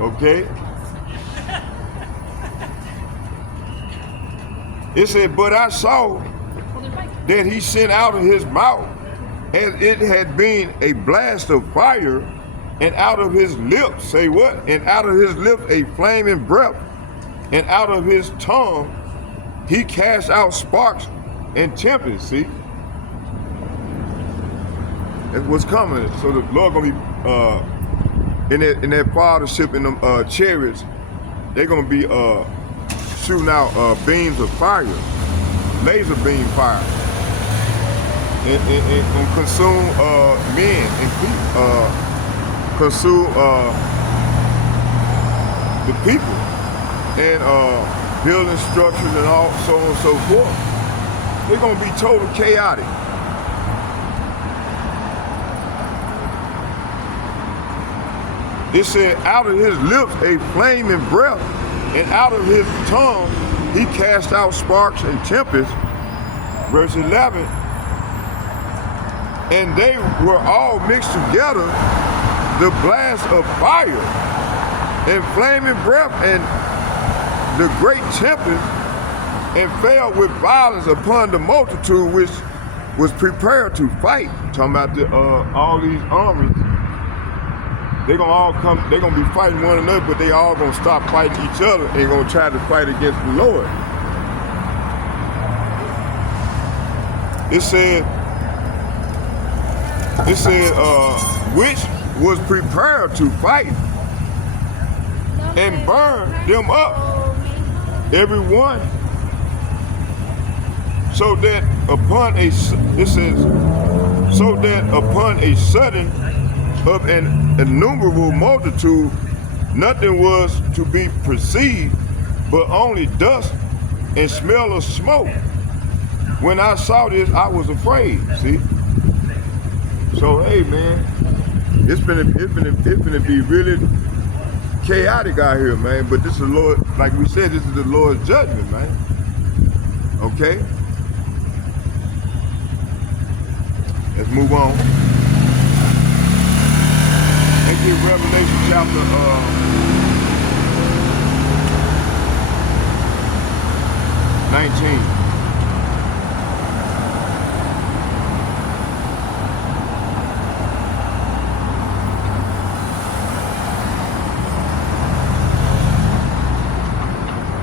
Okay? It said, but I saw that he sent out of his mouth, as it had been a blast of fire, and out of his lips, say what? And out of his lips a flaming breath, and out of his tongue he cast out sparks and tempest. See? That's what's coming. So the Lord gonna be in that fathership, in them chariots, they're gonna be shooting out beams of fire, laser beam fire, and gonna consume men and consume the people, and building structures and all so on and so forth. They're gonna be total chaotic. It said, out of his lips a flaming breath, and out of his tongue he cast out sparks and tempests. Verse 11, and they were all mixed together, the blast of fire and flaming breath and the great tempest, and fell with violence upon the multitude which was prepared to fight. Talking about all these armies. They're gonna all come, they're gonna be fighting one another, but they all gonna stop fighting each other and gonna try to fight against the Lord. It said, which was prepared to fight and burn them up, every one, so that upon a sudden of an innumerable multitude, nothing was to be perceived, but only dust and smell of smoke. When I saw this, I was afraid. See? So hey, man, it's gonna be really chaotic out here, man. But this is the Lord, like we said, this is the Lord's judgment, man. Okay? Let's move on. Let's get Revelation chapter 19.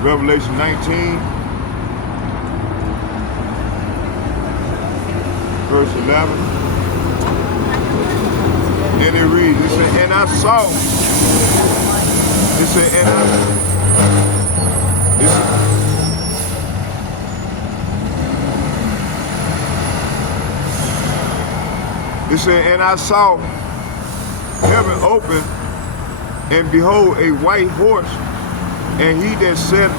Revelation 19, verse 11. And it reads, it said, and I saw, it said, and I saw heaven open, and behold, a white horse, and he that sat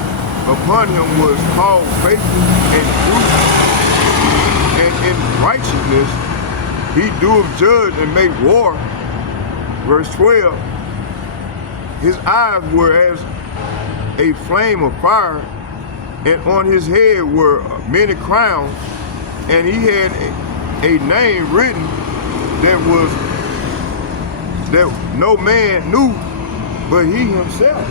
upon him was called Faithful and True, in righteousness, he doeth judge and make war. Verse 12, his eyes were as a flame of fire, and on his head were many crowns, and he had a name written that no man knew but he himself.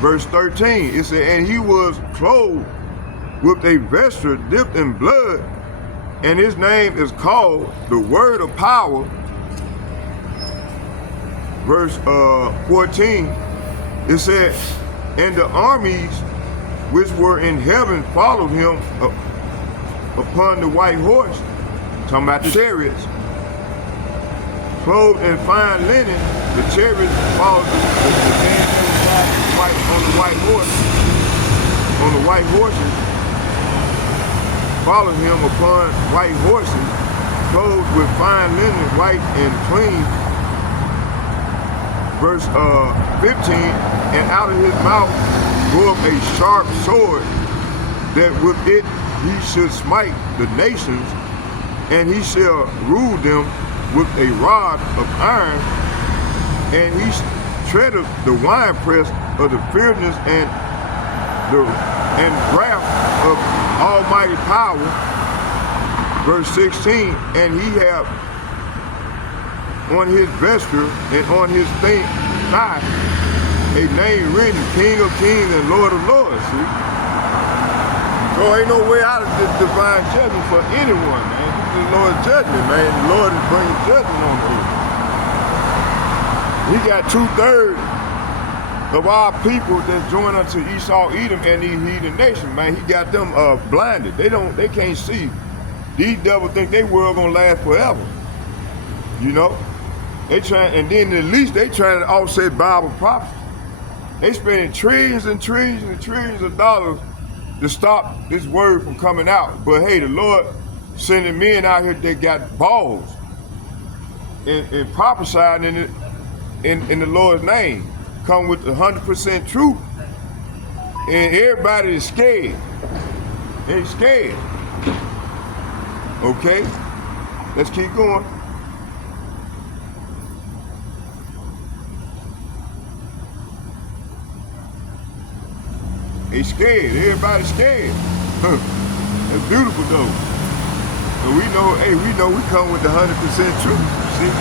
Verse 13, it said, and he was clothed with a vesture dipped in blood, and his name is called the Word of Power. Verse 14, it said, and the armies which were in heaven followed him upon the white horse, talking about the chariots, clothed in fine linen. The chariots followed the man on the white horse, on the white horses, followed him upon white horses, clothed with fine linen, white and clean. Verse 15, and out of his mouth goeth a sharp sword, that with it he should smite the nations, and he shall rule them with a rod of iron, and he treadeth the winepress of the fierceness and wrath of almighty power. Verse 16, and he hath on his vesture and on his thigh a name written, King of Kings and Lord of Lords. See? So ain't no way out of this divine judgment for anyone, man. This is the Lord's judgment, man. The Lord is bringing judgment on the earth. He got 2/3 of our people that's joined unto Esau, Edom, and these heathen nations, man. He got them blinded. They can't see. These devils think their world gonna last forever. You know? They trying, and then at least they trying to offset Bible prophecy. They spending trillions and trillions and trillions of dollars to stop this word from coming out. But hey, the Lord sending men out here that got balls and prophesying in the Lord's name, come with 100% truth, and everybody is scared. They scared. Okay, let's keep going. They scared. Everybody's scared. That's beautiful though. So we know, hey, we come with the 100% truth. See?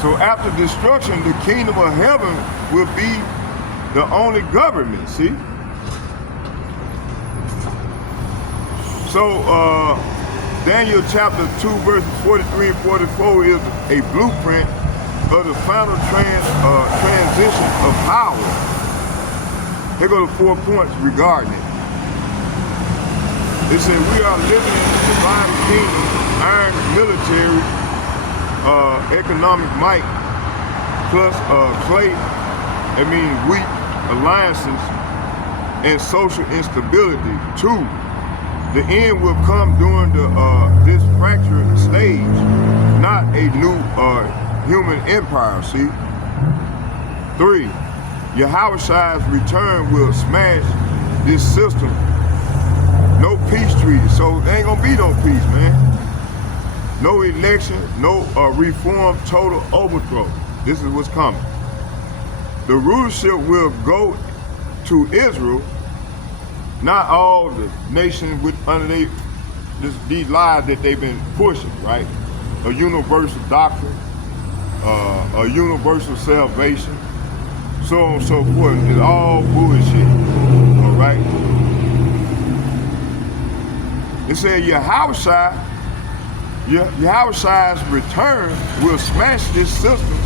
So after destruction, the kingdom of heaven will be the only government. See? So Daniel chapter 2 verses 43 and 44 is a blueprint of the final transition of power. Here go the 4 points regarding it. It says we are living in the divine kingdom, iron military, economic might, plus clay, weak alliances, and social instability. 2, the end will come during this fractured stage, not a new human empire, see? 3, Yahweh's return will smash this system. No peace treaty, so there ain't gonna be no peace, man. No election, no reform, total overthrow. This is what's coming. The rulership will go to Israel, not all the nations under these lies that they've been pushing, right? A universal doctrine, a universal salvation, so on and so forth. It's all bullshit, all right? It said Yahweh's return will smash this system.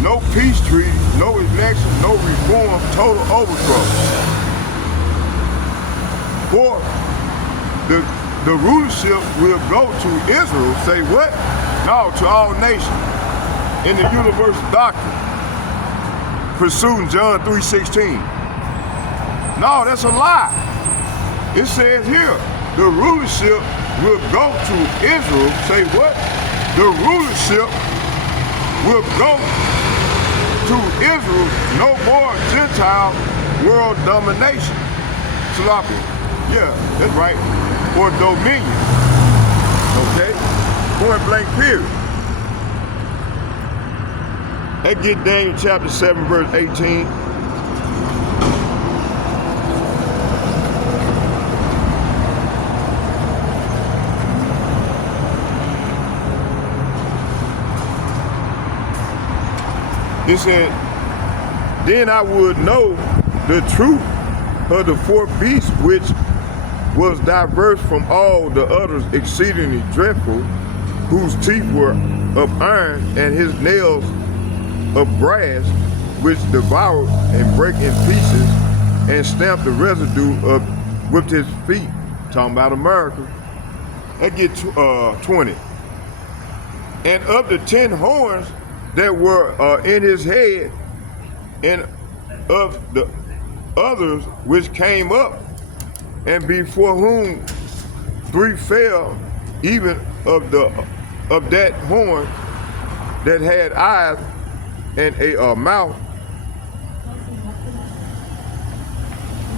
No peace treaty, no election, no reform, total overthrow. 4, the rulership will go to Israel. Say what? No, to all nations in the universal doctrine, pursuing John 3:16. No, that's a lie. It says here, the rulership will go to Israel. Say what? the rulership will go to Israel, no more Gentile world domination. Sloppy. Yeah, that's right. Or dominion. Okay? Point blank period. That get Daniel chapter 7, verse 18. It said, then I would know the truth of the fourth beast, which was diverse from all the others, exceedingly dreadful, whose teeth were of iron and his nails of brass, which devoured and break in pieces and stamped the residue of with his feet. Talking about America. That get 20. And of the 10 horns that were in his head, and of the others which came up, and before whom 3 fell, even of that horn that had eyes and a mouth,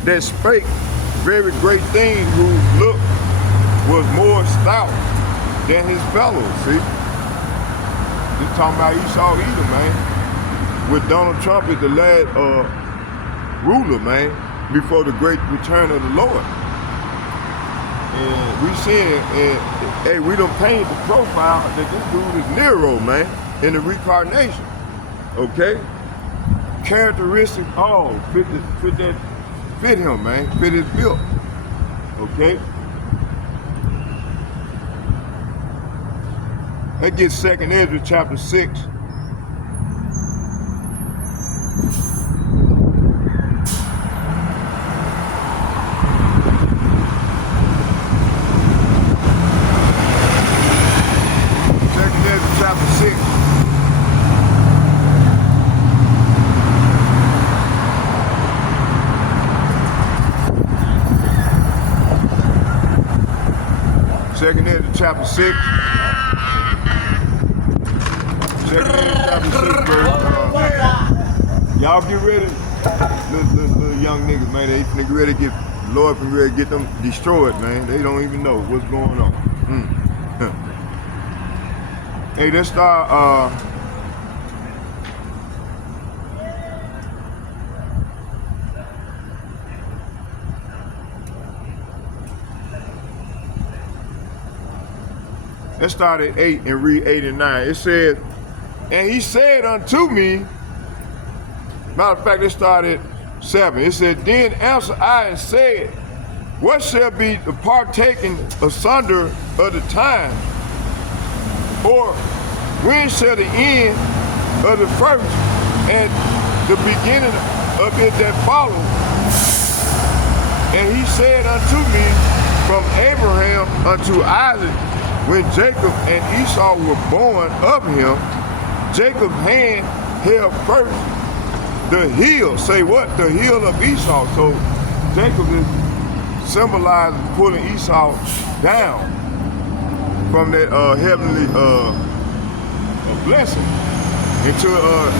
that spake very great things, whose look was more stout than his fellows. See? This talking about Esau Edom, man. With Donald Trump as the last ruler, man, before the great return of the Lord. And we seen it, and hey, we done painted the profile that this dude is Nero, man, in the reincarnation. Okay? Characteristics all fit him, man, fit his build. Okay? That gets 2nd Ezra chapter 6. Second Ezra chapter 6. Second Ezra chapter 6, verse, y'all get ready. Little young niggas, man, they finna get ready to get, Lord finna ready to get them destroyed, man. They don't even know what's going on. Hey, let's start, let's start at 8 and read 8 and 9. It says, and he said unto me, matter of fact, let's start at 7. It said, then answered I and said, what shall be the partaking asunder of the time? Or when shall the end of the first and the beginning of it that follow? And he said unto me, from Abraham unto Isaac, when Jacob and Esau were born of him, Jacob's hand held first the heel. Say what? The heel of Esau. So Jacob is symbolizing pulling Esau down from that heavenly blessing into the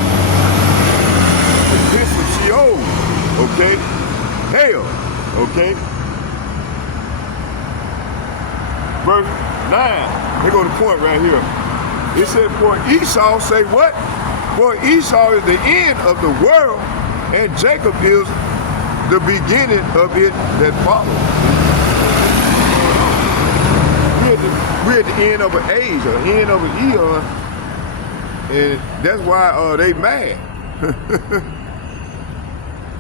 pits of Sheol. Okay? Hell. Okay? Verse 9. Here go the point right here. It said, for Esau, say what? For Esau is the end of the world, and Jacob is the beginning of it that follows. We're at the end of an age, or end of an eon, and that's why they mad.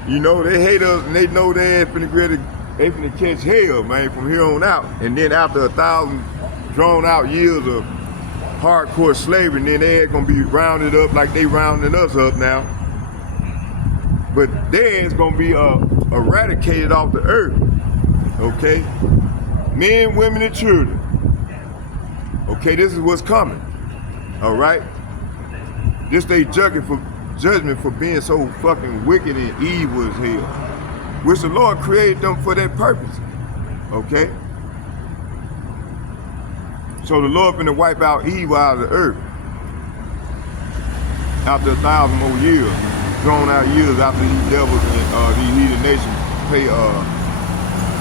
You know, they hate us, and they know they ain't finna catch hell, man, from here on out. And then after 1,000 drawn out years of hardcore slavery, and then they ain't gonna be rounded up like they rounding us up now. But they ain't gonna be eradicated off the earth. Okay? Men, women, and children. Okay, this is what's coming. Alright? This they judgment for being so fucking wicked and evil as hell. Which the Lord created them for that purpose. Okay? So the Lord finna wipe out evil out of the earth. After 1,000 more years, drawn out years after these devils and these heathen nations pay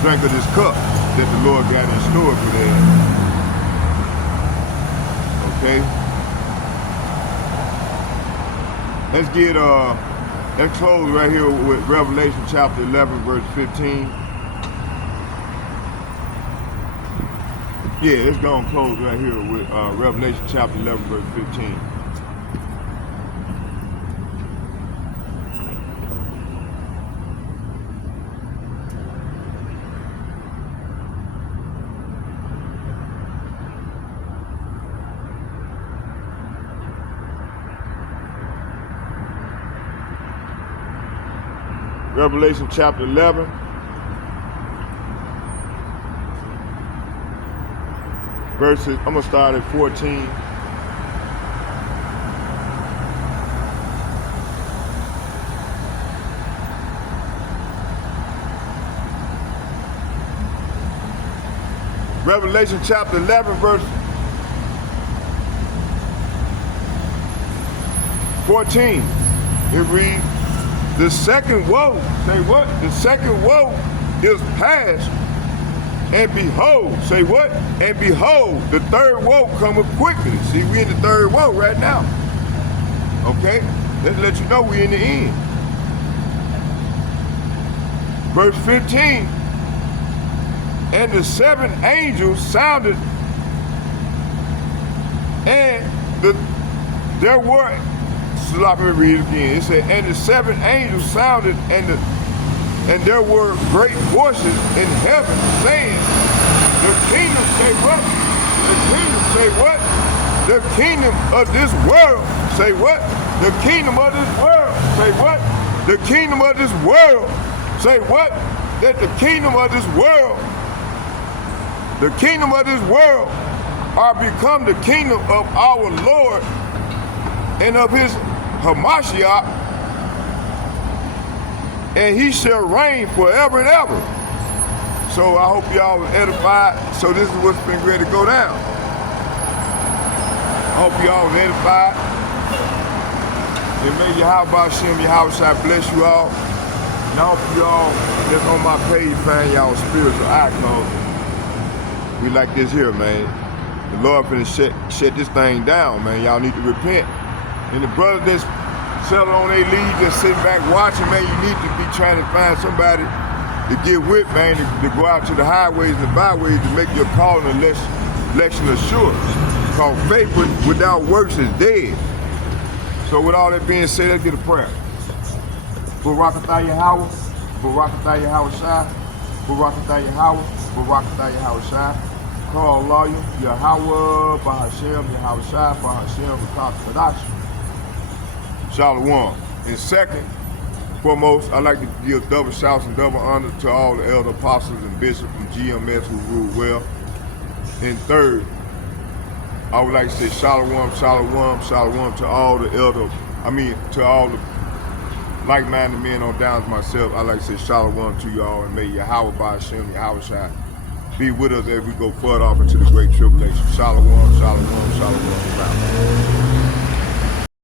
drink of this cup that the Lord got in store for them. Okay? Let's close right here with Revelation chapter 11, verse 15. Yeah, let's go and close right here with Revelation chapter 11, verse 15. Revelation chapter 11. Verses, I'm going to start at 14. Revelation chapter 11, verse 14. It reads, the second woe, say what? The second woe is past, and behold, say what? And behold, the third woe cometh quickly. See, we in the third woe right now. Okay? Let's let you know we in the end. Verse 15, and the seven angels sounded, and there were, so let me read it again. It said, and the seven angels sounded, and there were great voices in heaven saying, the kingdom, say what? The kingdom, say what? The kingdom of this world, say what? The kingdom of this world, say what? The kingdom of this world, say what? That the kingdom of this world are become the kingdom of our Lord and of his Hamashiach, and he shall reign forever and ever. So I hope y'all was edified. So this is what's been ready to go down. I hope y'all was edified. And may Yahweh Hashem, Yahweh bless you all. And I hope y'all that's on my page find y'all spiritual icons. We like this here, man. The Lord finna shut this thing down, man. Y'all need to repent. And the brothers that's selling on their lead, just sitting back watching, man, you need to be trying to find somebody to get with, man, to go out to the highways and the byways to make your calling election assured. Because faith without works is dead. So with all that being said, let's get a prayer. Barakatah Yahweh, Barakatah Yahweh Shai, Barakatah Yahweh, Barakatah Yahweh Shai. Call lawyer, Yahweh, Bahashem, Yahweh Shai, Bahashem, Kadash. Shalom. And second, foremost, I'd like to give double shouts and double honor to all the elder apostles and bishops from GMS who rule well. And third, I would like to say shalom, shalom, shalom to all the to all the like-minded men on down to myself. I'd like to say shalom to y'all, and may Yahweh Bahashem, Yahweh Shai be with us as we go further off into the great tribulation. Shalom, shalom, shalom, shalom.